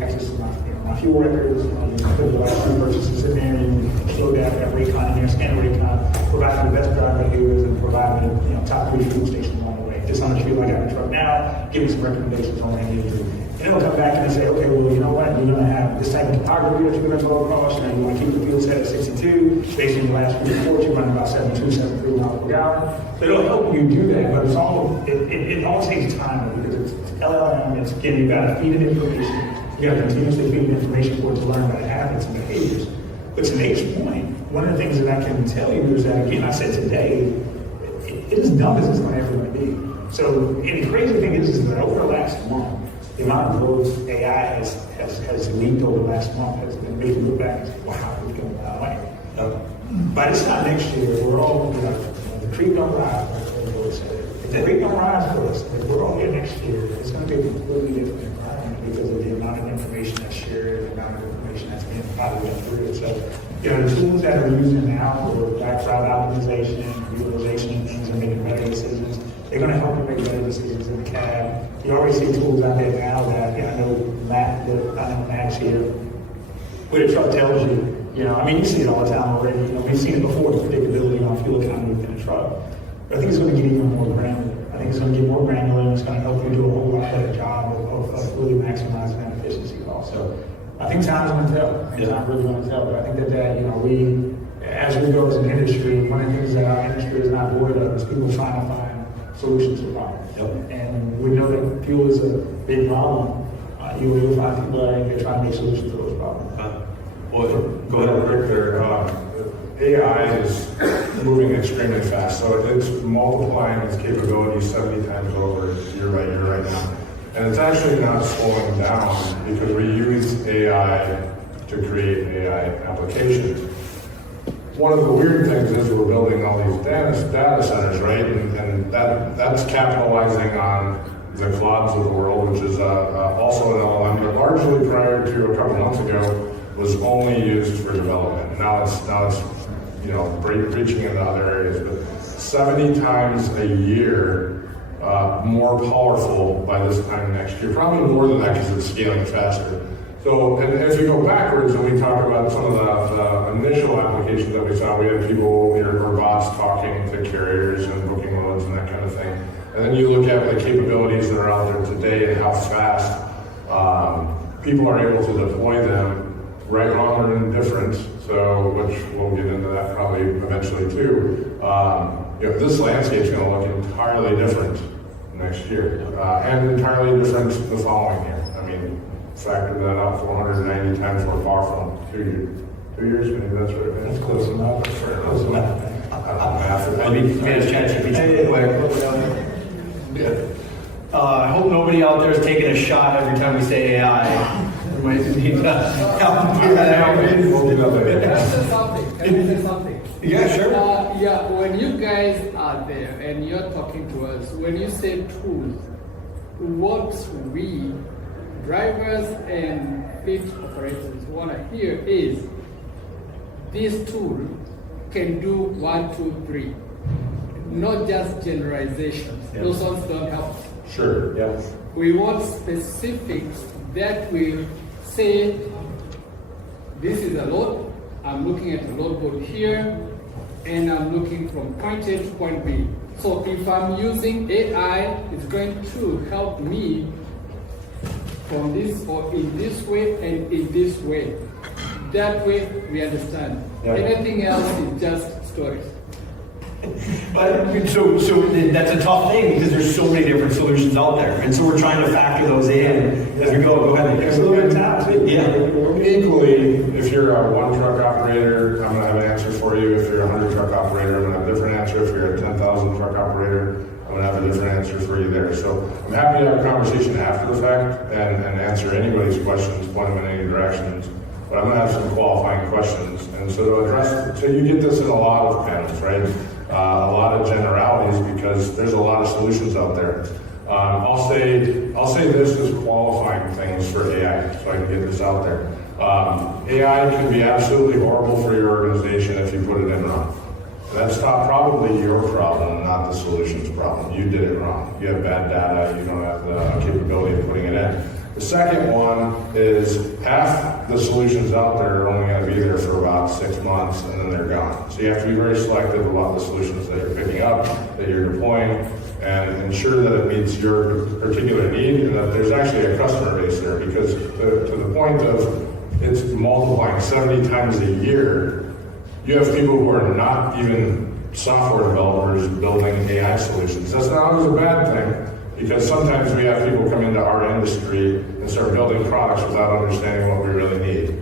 access to my fuel records. You can put the last few purchases in there. You can slow down that rate con, scan the rate con, provide the best driver behaviors, and provide me top 3 fuel stations along the way. Just how much fuel I got in the truck now. Give me some recommendations on what I need to do. And it'll come back and say, okay, well, you know what? You're going to have this type of topography that you're going to go across, and you want to keep the fuel set at 62. Based on your last few reports, you're running about 72, 73 miles per gallon. So it'll help you do that, but it all takes time because it's LLM. It's again, you've got to feed it information. You got to continuously feed it information for it to learn about habits and behaviors. But to Nate's point, one of the things that I can tell you is that, again, I said today, it is dumb as it's going to ever be. So, and the crazy thing is that over the last month, the amount of growth AI has leaped over the last month has been made me look back and say, wow, we're going a long way. By this time next year, we're all, the creek don't rise, like everybody said. If the creek don't rise for us, if we're all here next year, it's going to be a completely different environment because of the amount of information that's shared, the amount of information that's being provided through it. So, the tools that are using now for back route optimization, utilization of things, and making better decisions, they're going to help you make better decisions in the cab. You already see tools out there now that, I know Matt's here, where the truck tells you, you see it all the time already. We've seen it before, the predictability on fuel economy within a truck. But I think it's going to get even more granular. I think it's going to get more granular, and it's going to help you do a whole lot better job of really maximizing that efficiency also. I think time's going to tell. Time's really going to tell. But I think that we, as we go as an industry, one of the things that our industry is not void of is people trying to find solutions to problems. Yep. And we know that fuel is a big problem. You'll find people that are trying to make solutions to those problems. Go ahead, Rick. There, AI is moving extremely fast, so it's multiplying its capabilities 70 times over year by year right now. And it's actually not slowing down because we use AI to create AI applications. One of the weird things is we're building all these data centers, right? And that's capitalizing on the clouds of the world, which is also an LLM, but largely prior to a couple months ago was only used for development. Now it's reaching into other areas, but 70 times a year more powerful by this time next year. Probably more than that because it's scaling faster. So, and as we go backwards and we talk about some of the initial applications that we saw, we had people or bots talking to carriers and booking loads and that kind of thing. And then you look at the capabilities that are out there today and how fast people are able to deploy them, right, wrong, or indifferent. So, which we'll get into that probably eventually too. This landscape's going to look entirely different next year, and entirely different the following year. Factor that out, 490 times more powerful in 2 years. Maybe that's right. That's close enough. Close enough. I hope nobody out there is taking a shot every time we say AI. We might need to help them do that. Can I say something? Yeah, sure. When you guys are there and you're talking to us, when you say tools, what we drivers and fleet operators want to hear is this tool can do 1, 2, 3, not just generalizations. Those ones don't help. Sure, yeah. We want specifics that will say, this is a load, I'm looking at the load board here, and I'm looking from point A to point B. So if I'm using AI, it's going to help me from this or in this way and in this way. That way we understand. Yeah. Anything else is just stories. But so that's a tough thing because there's so many different solutions out there, and so we're trying to factor those in as we go. Go ahead. There's a little time too. Yeah. Equally, if you're a one truck operator, I'm going to have an answer for you. If you're a 100 truck operator, I'm going to have a different answer. If you're a 10,000 truck operator, I'm going to have a different answer for you there. So I'm happy to have a conversation after the fact and answer anybody's questions, point them in any directions. But I'm going to have some qualifying questions. And so to address, so you get this in a lot of panels, right? A lot of generalities because there's a lot of solutions out there. I'll say this as qualifying things for AI, so I can get this out there. AI can be absolutely horrible for your organization if you put it in wrong. That's probably your problem, not the solution's problem. You did it wrong. You have bad data. You don't have the capability of putting it in. The second one is half the solutions out there are only going to be there for about 6 months and then they're gone. So you have to be very selective about the solutions that you're picking up, that you're deploying, and ensure that it meets your particular need and that there's actually a customer base there because to the point of it's multiplying 70 times a year, you have people who are not even software developers building AI solutions. That's not always a bad thing. Because sometimes we have people come into our industry and start building products without understanding what we really need.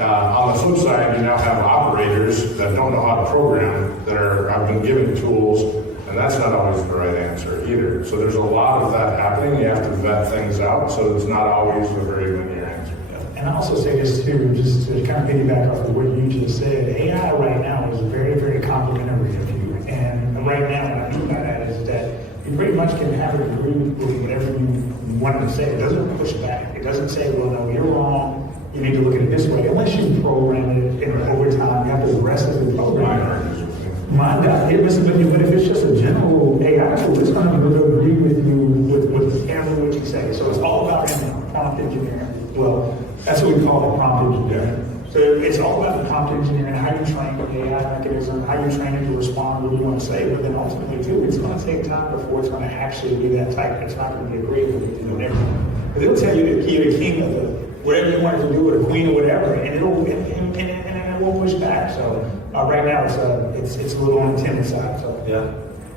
On the flip side, you now have operators that don't know how to program, that have been given tools, and that's not always the right answer either. So there's a lot of that happening. You have to vet things out, so it's not always a very linear answer. And I also say this too, just to kind of piggyback off of what you just said, AI right now is very, very complementary of you. And right now, what I mean by that is that you pretty much can have it agree with whatever you want to say. It doesn't push back. It doesn't say, well, no, you're wrong. You need to look at it this way. Unless you program it and over time, you have to aggressively program it. But if it's just a general AI tool, it's going to agree with you with whatever what you say. So it's all about prompt engineering. Well, that's what we call it, prompt engineering. So it's all about the prompt engineering, how you train the AI mechanism, how you train it to respond to what you want to say. But then ultimately, too, it's going to take time before it's going to actually be that type. It's not going to be agreeable with you and everything. But they'll tell you you're the king of the whatever you want to do, or the queen or whatever, and it won't push back. So right now, it's a little on the timid side. So yeah,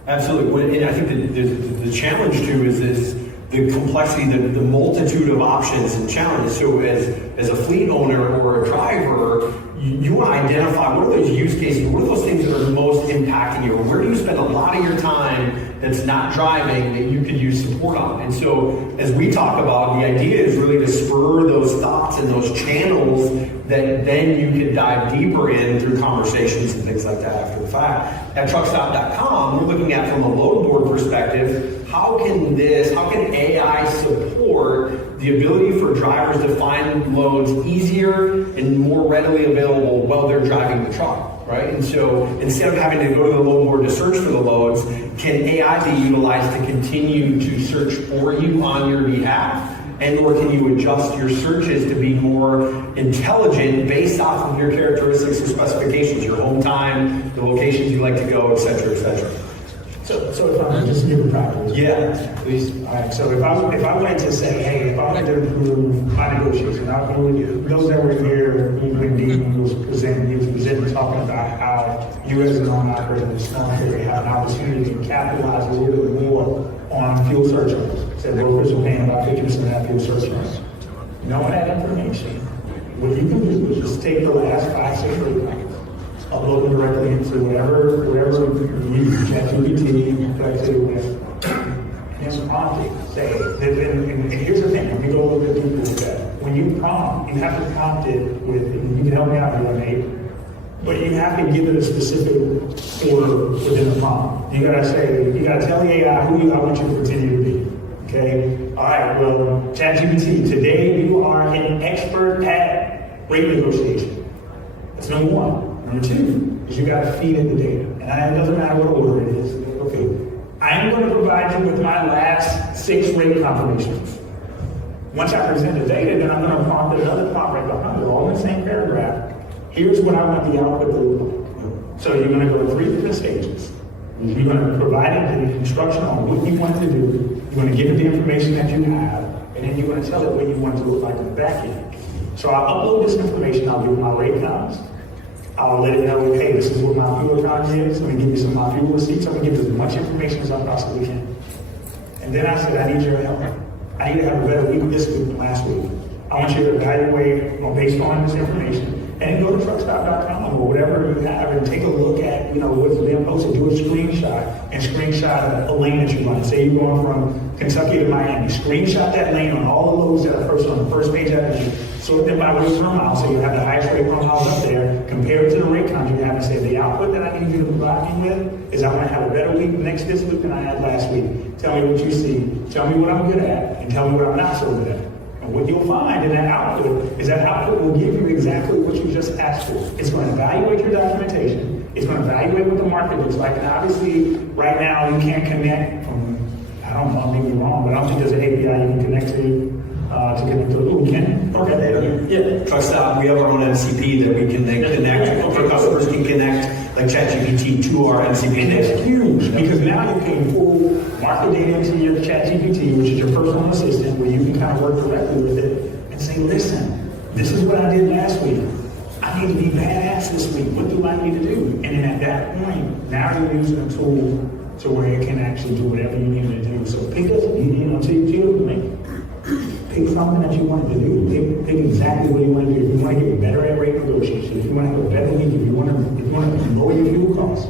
absolutely. And I think the challenge too is the complexity, the multitude of options and challenges. So as a fleet owner or a driver, you want to identify what are those use cases, what are those things that are most impacting you, or where do you spend a lot of your time that's not driving that you could use support on. And so as we talk about, the idea is really to spur those thoughts and those channels that then you can dive deeper in through conversations and things like that after the fact. At truckstop.com, we're looking at from a load board perspective, how can AI support the ability for drivers to find loads easier and more readily available while they're driving the truck, right? And so instead of having to go to the load board to search for the loads, can AI be utilized to continue to search for you on your behalf? And or can you adjust your searches to be more intelligent based off of your characteristics or specifications, your home time, the locations you like to go, et cetera, et cetera? So if I were just give a practice. Yeah, please. All right, so if I went to say, hey, if I wanted to improve my negotiation, those that were here when Dean was presenting talking about how you as an owner-operator in the small area have an opportunity to capitalize a little bit more on fuel surcharges. Said brokers are paying about 50% of that fuel surcharge. Knowing that information, what you can do is just take the last 5, 6 reports, upload them directly into whatever you use, ChatGPT, Flexity, whatever, and prompt it. Say, and here's the thing, let me go a little bit deeper with that. When you prompt, you have to prompt it with, and you can help me out here, Nate, but you have to give it a specific order within the prompt. You gotta tell the AI who I want you to continue to be. Okay? All right, well, ChatGPT, today you are an expert at rate negotiation. That's number one. Number two is you got to feed in the data. And it doesn't matter what order it is. Okay, I am going to provide you with my last 6 rate confirmations. Once I present the data, then I'm going to prompt another prompt right behind it, all in the same paragraph. Here's what I want the output to look like. So you're going to go 3 different stages. You're going to provide it the instruction on what you want to do. You're going to give it the information that you have, and then you're going to tell it what you want it to look like in the back end. So I'll upload this information. I'll give it my rate counts. I'll let it know, hey, this is what my fuel economy is. Let me give you some of my fuel receipts. I'm going to give you as much information as I possibly can. And then I said, I need your help. I need to have a better week this week than last week. I want you to evaluate based on this information. And then go to truckstop.com or whatever you have and take a look at, what's being posted. Do a screenshot and screenshot a lane that you run. Say you're going from Kentucky to Miami. Screenshot that lane on all the loads that are on the first page after you. Sort them by weight per mile, so you have the highest rate per mile up there. Compare it to the rate count you have and say the output that I need you to provide me with is I'm going to have a better week this week than I had last week. Tell me what you see. Tell me what I'm good at, and tell me what I'm not so good at. And what you'll find in that output is that output will give you exactly what you just asked for. It's going to evaluate your documentation. It's going to evaluate what the market looks like. And obviously, right now, you can't connect from, I don't know, maybe wrong, but I don't think there's an API you can connect to get into it. We can. Okay. Yeah. Truck stop. We have our own MCP that we can then connect. Our customers can connect like ChatGPT to our MCP. And that's huge because now you can pull market data into your ChatGPT, which is your personal assistant, where you can kind of work directly with it and say, listen, this is what I did last week. I need to be badass this week. What do I need to do? And then at that point, now you're using a tool to where it can actually do whatever you need to do. So pick up, pick something that you want to do. Pick exactly what you want to do. If you want to get better at rate negotiation, if you want to have a better week, if you want to lower your fuel costs,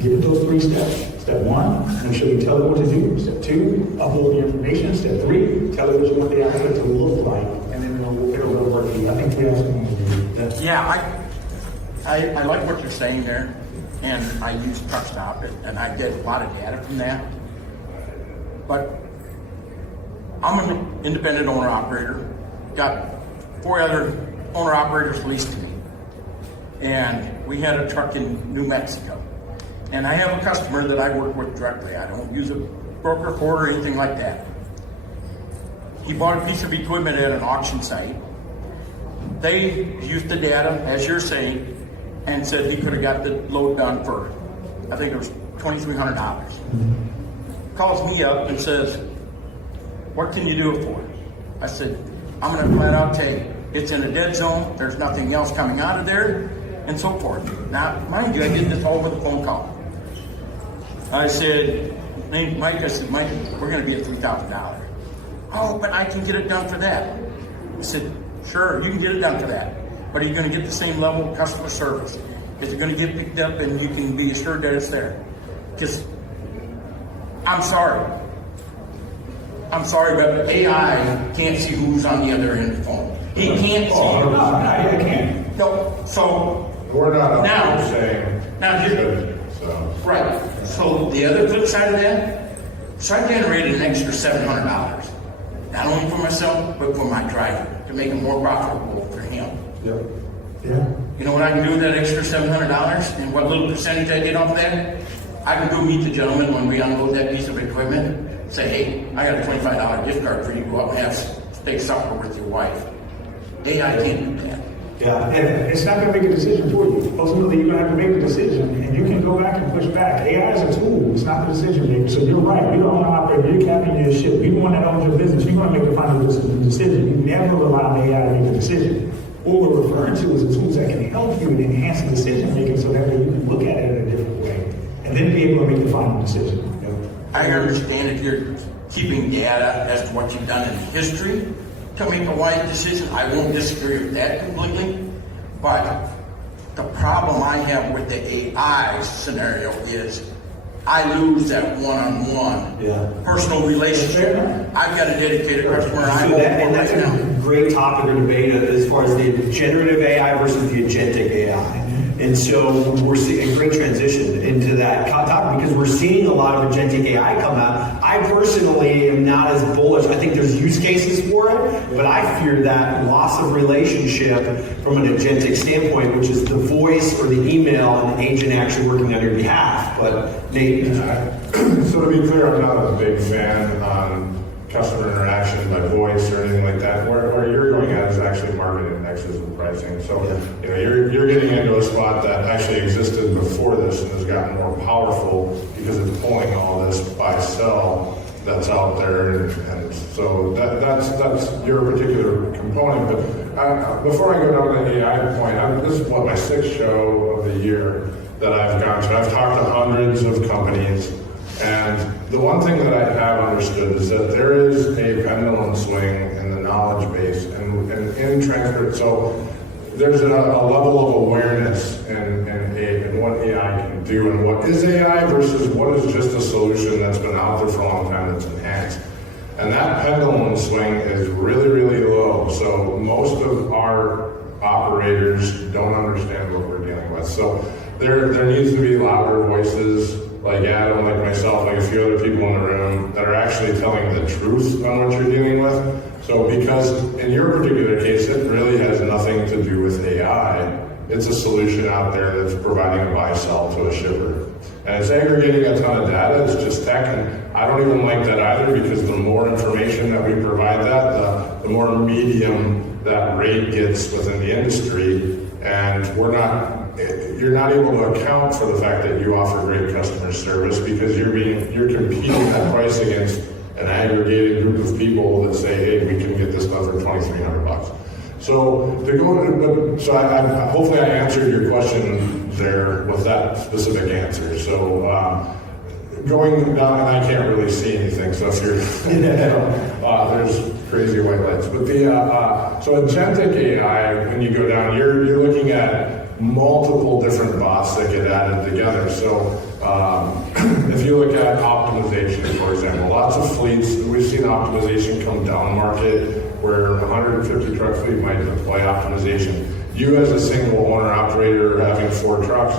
give it those 3 steps. Step 1, make sure you tell it what to do. Step 2, upload the information. Step 3, tell it what you want the output to look like, and then it'll work for you. I think we also want to do that. Yeah, I like what you're saying there, and I use TruckStop, and I get a lot of data from that. But I'm an independent owner-operator, got 4 other owner-operators leased to me, and we had a truck in New Mexico. And I have a customer that I work with directly. I don't use a broker for or anything like that. He bought a piece of equipment at an auction site. They used the data, as you're saying, and said he could have got the load done for, I think it was $2,300. Calls me up and says, what can you do it for? I said, I'm going to flat out tell you, it's in a dead zone, there's nothing else coming out of there, and so forth. Now, mind you, I did this all with a phone call. I said, named Mike, I said, Mike, we're going to be at $3,000. Oh, but I can get it done for that. I said, sure, you can get it done for that. But are you going to get the same level of customer service? Is it going to get picked up and you can be assured that it's there? Because I'm sorry, but AI can't see who's on the other end of the phone. He can't see. I can't. No, so We're not now, up saying. now So. right. So the other flip side of that, so I generated an extra $700, not only for myself but for my driver to make it more profitable for him. Yep. Yeah. You know what I can do with that extra $700 and what little percentage I get off of that? I can go meet the gentleman when we unload that piece of equipment. Say, hey, I got a $25 gift card for you to go out and have steak supper with your wife. AI can't do that. Yeah. And it's not going to make a decision for you. Ultimately, you're going to have to make a decision, and you can go back and push back. AI is a tool. It's not the decision maker. So you're right. You're the owner operator. You're captain your ship. You're the one that owns your business. You're going to make the final decision. You never rely on AI to make a decision. What we're referring to is the tools that can help you and enhance the decision making so that way you can look at it in a different way and then be able to make the final decision. I understand if you're keeping data as to what you've done in history to make a wise decision. I won't disagree with that completely. But the problem I have with the AI scenario is I lose that one-on-one personal relationship. I've got a dedicated customer I work And that's right now. a great topic of debate as far as the generative AI versus the agentic AI. And so we're seeing a great transition into that topic because we're seeing a lot of agentic AI come out. I personally am not as bullish. I think there's use cases for it, but I fear that loss of relationship from an agentic standpoint, which is the voice or the email and the agent actually working on your behalf. But Nate, so to be clear, I'm not a big fan on customer interaction by voice or anything like that. Where you're going at is actually market indexes and pricing. So you know, you're getting into a spot that actually existed before this and has gotten more powerful because it's pulling all this buy sell that's out there, and so that's your particular component. But before I go down to the AI point, this is what my 6th show of the year that I've gone to. I've talked to hundreds of companies. And the one thing that I have understood is that there is a pendulum swing in the knowledge base and in transfer. So there's a level of awareness in what AI can do and what is AI versus what is just a solution that's been out there for a long time that's enhanced. And that pendulum swing is really, really low. So most of our operators don't understand what we're dealing with. So there needs to be louder voices like Adam, like myself, like a few other people in the room that are actually telling the truth on what you're dealing with. So because in your particular case, it really has nothing to do with AI. It's a solution out there that's providing a buy-sell to a shipper. And it's aggregating a ton of data, it's just tech, and I don't even like that either because the more information that we provide that, the more medium that rate gets within the industry, and you're not able to account for the fact that you offer great customer service because you're competing that price against an aggregated group of people that say, hey, we can get this done for $2,300. So hopefully I answered your question there with that specific answer. So going down, and I can't really see anything. So if you're, there's crazy white lights. But so agentic AI, when you go down, you're looking at multiple different bots that get added together. So if you look at optimization, for example, lots of fleets, we've seen optimization come down market where 150 truck fleet might deploy optimization. You as a single owner operator having 4 trucks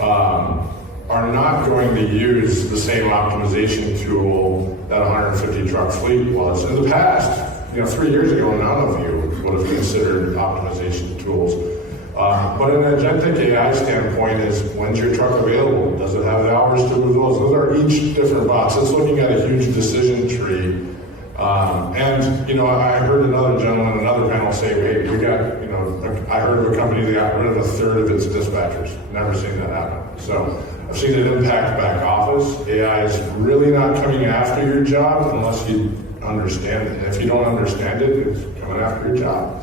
are not going to use the same optimization tool that 150 truck fleet was. In the past, 3 years ago, none of you would have considered optimization tools. But an agentic AI standpoint is, when's your truck available? Does it have the hours to move those? Those are each different bots. It's looking at a huge decision tree. I heard another gentleman in another panel say, hey, we got, I heard of a company that got rid of 1/3 of its dispatchers. Never seen that happen. So I've seen it impact back office. AI is really not coming after your job unless you understand it. And if you don't understand it, it's coming after your job.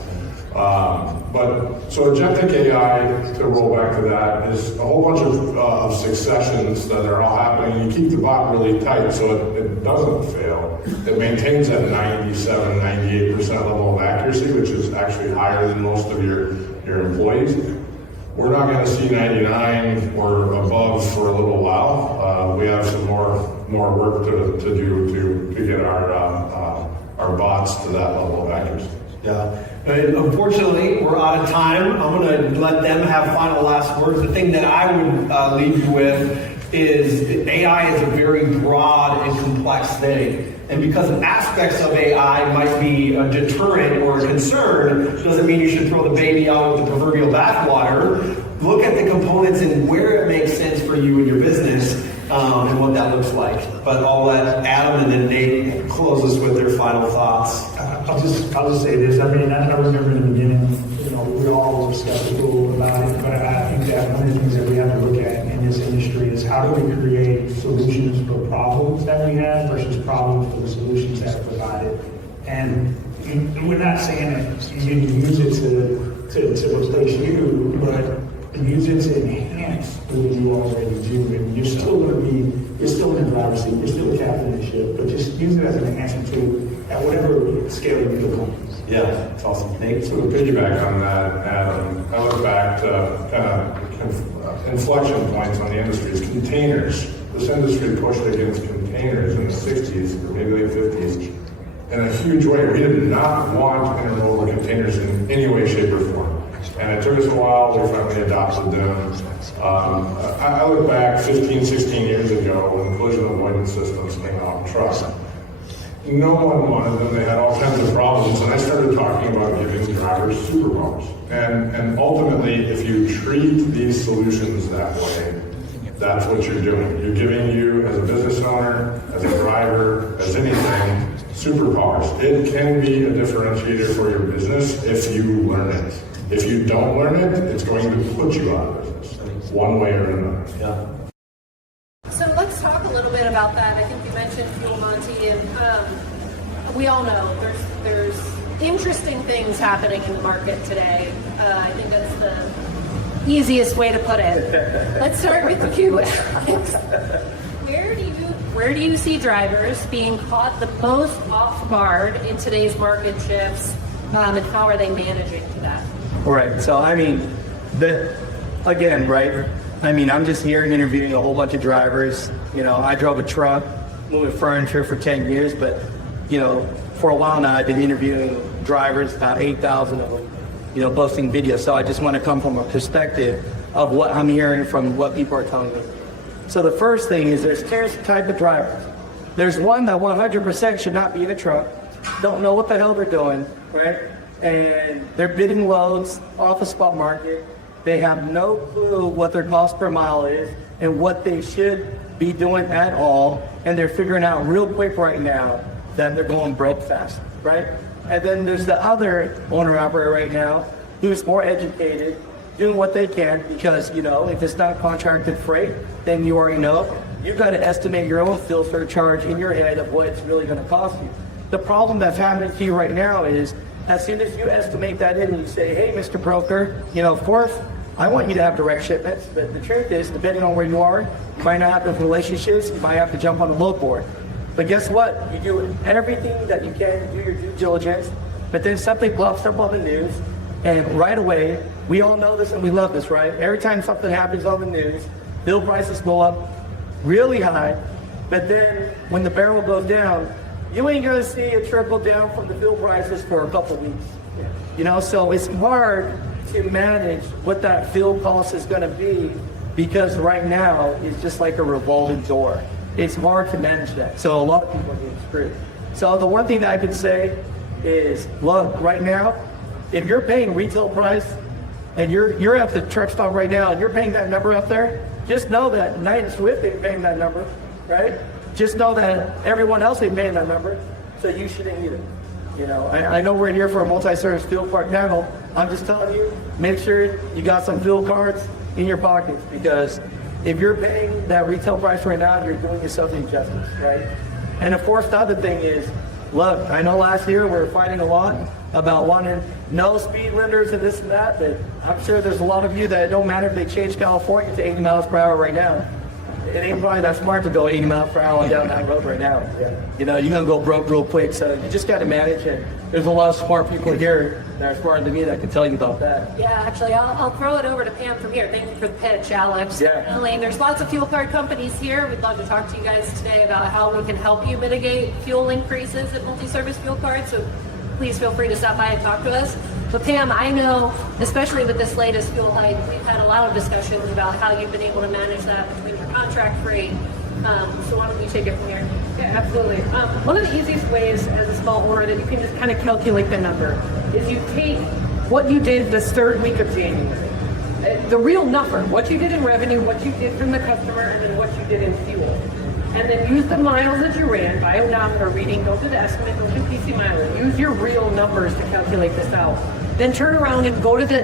So agentic AI, to roll back to that, is a whole bunch of successions that are all happening. You keep the bot really tight so it doesn't fail. It maintains that 97, 98% level of accuracy, which is actually higher than most of your employees. We're not going to see 99 or above for a little while. We have some more work to do to get our bots to that level of accuracy. Yeah. And unfortunately, we're out of time. I'm going to let them have final last words. The thing that I would leave you with is AI is a very broad and complex thing. And because aspects of AI might be a deterrent or a concern, doesn't mean you should throw the baby out with the proverbial bathwater. Look at the components and where it makes sense for you and your business and what that looks like. But I'll let Adam and then Nate close us with their final thoughts. I'll just say this. I mean, I remember in the beginning, we all were skeptical about it, but I think that one of the things that we have to look at in this industry is how do we create solutions for problems that we have versus problems for the solutions that are provided. And we're not saying that you need to use it to replace you, but use it to enhance what you already do. And you're still in the driver's seat, you're still a captain of the ship, but just use it as an enhancement tool at whatever scale you become. Yeah, that's awesome. Nate? So to piggyback on that, Adam, I look back to kind of inflection points on the industry is containers. This industry pushed against containers in the 60s or maybe late 50s in a huge way. We did not want intermodal containers in any way, shape, or form. And it took us a while, we finally adopted them. I look back 15, 16 years ago when collision avoidance systems came out in trucks. No one wanted them, they had all kinds of problems, and I started talking about giving drivers superpowers. And ultimately, if you treat these solutions that way, that's what you're doing. You're giving you, as a business owner, as a driver, as anything, superpowers. It can be a differentiator for your business if you learn it. If you don't learn it, it's going to put you out of business, one way or another. Yeah. So let's talk a little bit about that. I think you mentioned Fuel Monty, and we all know there's interesting things happening in the market today. I think that's the easiest way to put it. Let's start with you, Alex. Where do you see drivers being caught the most off guard in today's market shifts, and how are they managing to that? Right. So I mean, I'm just here interviewing a whole bunch of drivers. You know, I drove a truck, moving furniture for 10 years, but you know, for a while now I've been interviewing drivers, about 8,000 of them, you know, posting videos. So I just want to come from a perspective of what I'm hearing from what people are telling me. So the first thing is there's two types of drivers. There's one that 100% should not be in a truck, don't know what the hell they're doing, right? And they're bidding loads off the spot market. They have no clue what their cost per mile is and what they should be doing at all. And they're figuring out real quick right now that they're going broke fast, right? And then there's the other owner-operator right now who's more educated, doing what they can because, you know, if it's not contracted freight, then you already know. You've got to estimate your own fuel surcharge in your head of what it's really going to cost you. The problem that's happening to you right now is as soon as you estimate that in and you say, hey, Mr. Broker, you know, of course, I want you to have direct shipments, but the truth is, depending on where you are, you might not have those relationships, you might have to jump on the load board. But guess what? You do everything that you can, do your due diligence, but then something pops up on the news, and right away, we all know this and we love this, right? Every time something happens on the news, fuel prices go up really high, but then when the barrel goes down, you ain't gonna see a trickle down from the fuel prices for a couple of weeks. You know, so it's hard to manage what that fuel cost is gonna be because right now it's just like a revolving door. It's hard to manage that. So a lot of people are getting screwed. So the one thing that I can say is, look, right now, if you're paying retail price and you're at the truck stop right now and you're paying that number up there, just know that Knight and Swift ain't paying that number, right? Just know that everyone else ain't paying that number, so you shouldn't either. You know, I know we're here for a multi-service fuel card panel. I'm just telling you, make sure you got some fuel cards in your pockets because if you're paying that retail price right now, you're doing yourself injustice, right? And of course, the other thing is, look, I know last year we were fighting a lot about wanting no speed limiters and this and that, but I'm sure there's a lot of you that it don't matter if they change California to 80 miles per hour right now. It ain't probably that smart to go 80 miles per hour down that road right now. You know, you're gonna go broke real quick, so you just gotta manage it. There's a lot of smart people here that are smarter than me that can tell you about that. Yeah, actually, I'll throw it over to Pam from here. Thank you for the pitch, Alex. Yeah. Elaine, there's lots of fuel card companies here. We'd love to talk to you guys today about how we can help you mitigate fuel increases at multi-service fuel cards. So please feel free to stop by and talk to us. But Pam, I know, especially with this latest fuel hike, we've had a lot of discussions about how you've been able to manage that between your contract freight. So why don't you take it from here? Yeah, absolutely. One of the easiest ways as a small owner that you can just kind of calculate the number is you take what you did this third week of January, the real number, what you did in revenue, what you did from the customer, and then what you did in fuel. And then use the miles that you ran by odometer reading, don't do the estimate, don't do PC mileage. Use your real numbers to calculate this out. Then turn around and go to the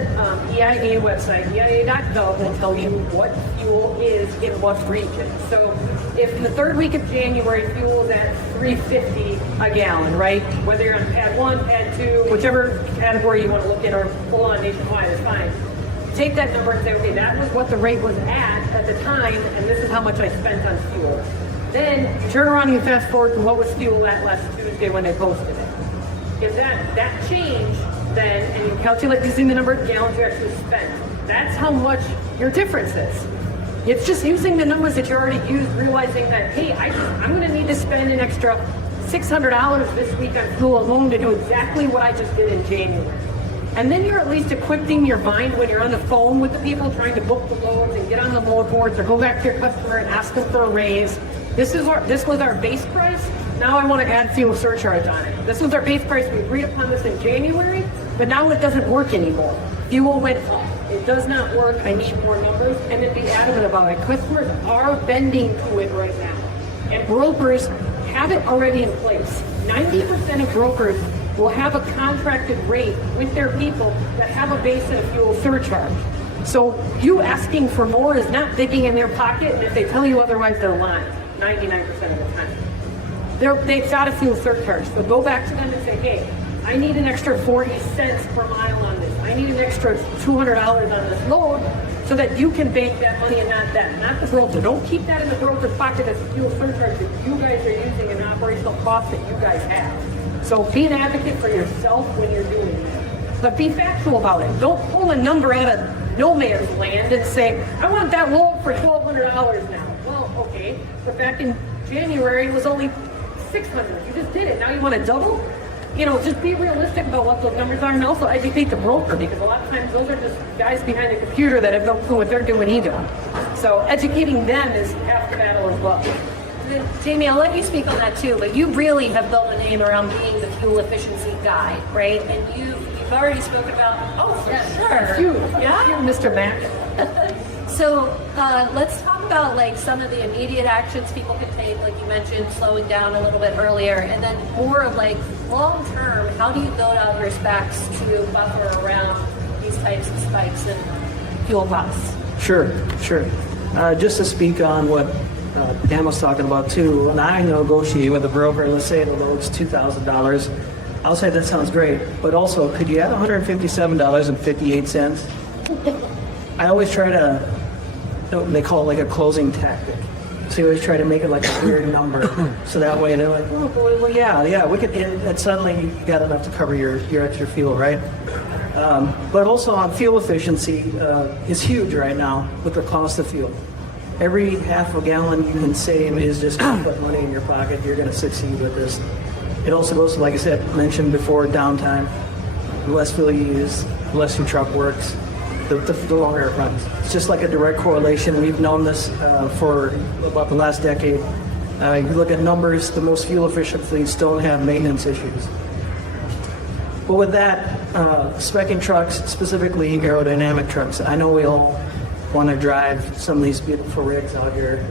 EIA website, EIA.gov, and tell you what fuel is in what region. So if in the third week of January, fuel is at $3.50 a gallon, right? Whether you're on pad 1, pad 2, whichever category you want to look at or pull on nationwide is fine. Take that number and say, okay, that was what the rate was at the time, and this is how much I spent on fuel. Then you turn around and you fast forward to what was fuel at last Tuesday when they posted it. If that changed, then, and you calculate using the number of gallons you actually spent, that's how much your difference is. It's just using the numbers that you already used, realizing that, hey, I'm going to need to spend an extra $600 this week on fuel alone to do exactly what I just did in January. And then you're at least equipping your mind when you're on the phone with the people trying to book the loads and get on the load boards or go back to your customer and ask them for a raise. This was our base price. Now I want to add fuel surcharge on it. This was our base price. We agreed upon this in January, but now it doesn't work anymore. Fuel went up. It does not work. I need more numbers. And then be adamant about it. Customers are bending to it right now. And brokers have it already in place. 90% of brokers will have a contracted rate with their people that have a base and a fuel surcharge. So you asking for more is not digging in their pocket, and if they tell you otherwise, they're lying 99% of the time. They've got a fuel surcharge, so go back to them and say, hey, I need an extra 40 cents per mile on this. I need an extra $200 on this load so that you can bank that money and not that, not the broker. Don't keep that in the broker's pocket as a fuel surcharge that you guys are using an operational cost that you guys have. So be an advocate for yourself when you're doing that. But be factual about it. Don't pull a number out of no man's land and say, I want that load for $1,200 now. Well, okay, but back in January it was only $600. You just did it. Now you want to double? You know, just be realistic about what those numbers are, and also educate the broker, because a lot of times those are just guys behind the computer that have no clue what they're doing either. So educating them is half the battle as well. Jamie, I'll let you speak on that too, but you really have built a name around being the fuel efficiency guy, right? And you've already spoken about, sure. You, yeah? you, Mr. Mac. So let's talk about like some of the immediate actions people can take, like you mentioned, slowing down a little bit earlier, and then more of like long term, how do you build out your specs to buffer around these types of spikes in fuel costs? Sure. Just to speak on what Dan was talking about too, when I negotiate with a broker, let's say the load's $2,000, I'll say that sounds great, but also could you add $157.58? I always try to, they call it like a closing tactic. So you always try to make it like a weird number. So that way they're like, oh, well, yeah, we could, and suddenly you got enough to cover your extra fuel, right? But also on fuel efficiency is huge right now with the cost of fuel. Every half a gallon you can save is just going to put money in your pocket. You're going to succeed with this. It also goes to, like I said, mentioned before, downtime. The less fuel you use, the less your truck works, the longer it runs. It's just like a direct correlation. We've known this for about the last decade. You look at numbers, the most fuel efficient fleets don't have maintenance issues. But with that, speccing trucks, specifically aerodynamic trucks, I know we all want to drive some of these beautiful rigs out here.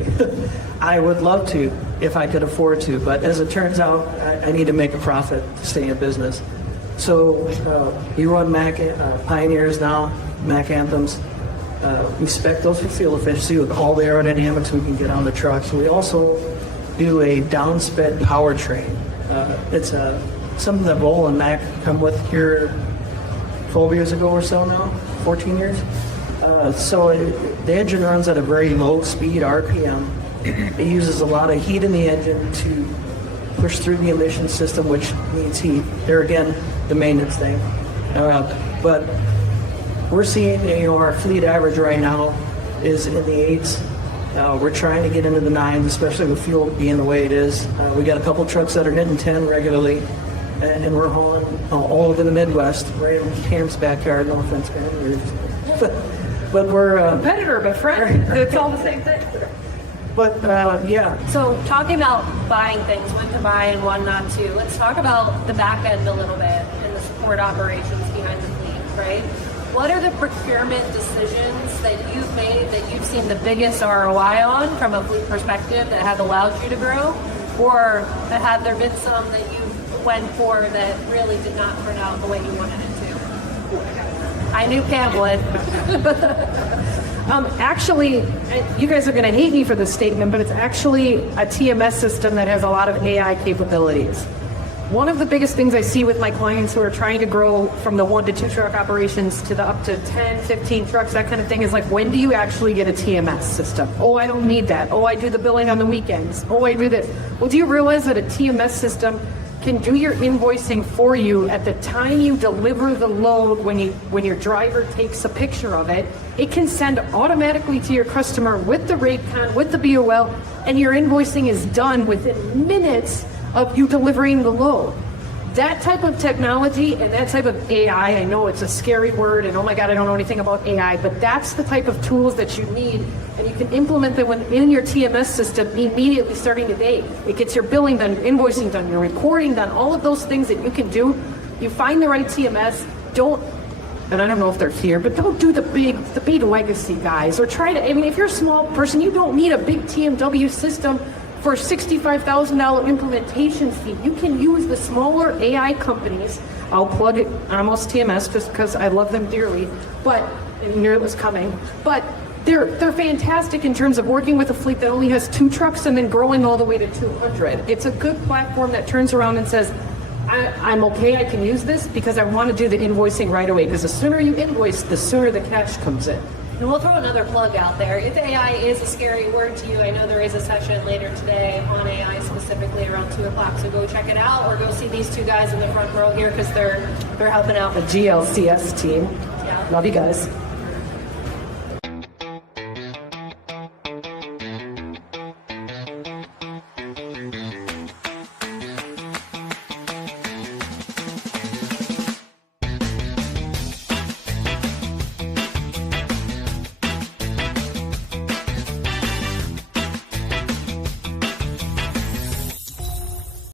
I would love to if I could afford to, but as it turns out, I need to make a profit to stay in business. So we run Mac Pioneers now, Mac Anthems. We spec those for fuel efficiency with all the aerodynamics we can get on the trucks. We also do a downsped powertrain. It's something that Vol and Mac come with here 12 years ago or so now, 14 years. So the engine runs at a very low speed RPM. It uses a lot of heat in the engine to push through the emission system, which needs heat. There again, the maintenance thing. But we're seeing, our fleet average right now is in the 8s. We're trying to get into the 9s, especially with fuel being the way it is. We got a couple trucks that are hitting 10 regularly, and we're hauling all over the Midwest, right in Cam's backyard. No offense, Cam. But we're Competitor, but friend. It's all the same thing. But yeah. So talking about buying things, when to buy and when not to, let's talk about the back end a little bit and the support operations behind the fleet, right? What are the procurement decisions that you've made that you've seen the biggest ROI on from a fleet perspective that have allowed you to grow? Or have there been some that you went for that really did not turn out the way you wanted it to? I knew Cam would. Actually, you guys are going to hate me for this statement, but it's actually a TMS system that has a lot of AI capabilities. One of the biggest things I see with my clients who are trying to grow from the 1 to 2 truck operations to the up to 10, 15 trucks, that kind of thing, is like, when do you actually get a TMS system? Oh, I don't need that. Oh, I do the billing on the weekends. Oh, I do this. Well, do you realize that a TMS system can do your invoicing for you at the time you deliver the load? When your driver takes a picture of it, it can send automatically to your customer with the rate con, with the BOL, and your invoicing is done within minutes of you delivering the load. That type of technology and that type of AI, I know it's a scary word and oh my God, I don't know anything about AI, but that's the type of tools that you need, and you can implement them in your TMS system immediately starting today. It gets your billing done, your invoicing done, your reporting done, all of those things that you can do. You find the right TMS, and I don't know if they're here, but don't do the big legacy guys, or try to, I mean, if you're a small person, you don't need a big TMW system for a $65,000 implementation fee. You can use the smaller AI companies. I'll plug it, Amos TMS, just because I love them dearly, but I knew it was coming. But they're fantastic in terms of working with a fleet that only has 2 trucks and then growing all the way to 200. It's a good platform that turns around and says, I'm okay, I can use this because I want to do the invoicing right away, because the sooner you invoice, the sooner the cash comes in. And we'll throw another plug out there. If AI is a scary word to you, I know there is a session later today on AI specifically around 2 o'clock, so go check it out, or go see these 2 guys in the front row here because they're helping out The GLCS team. Yeah. Love you guys.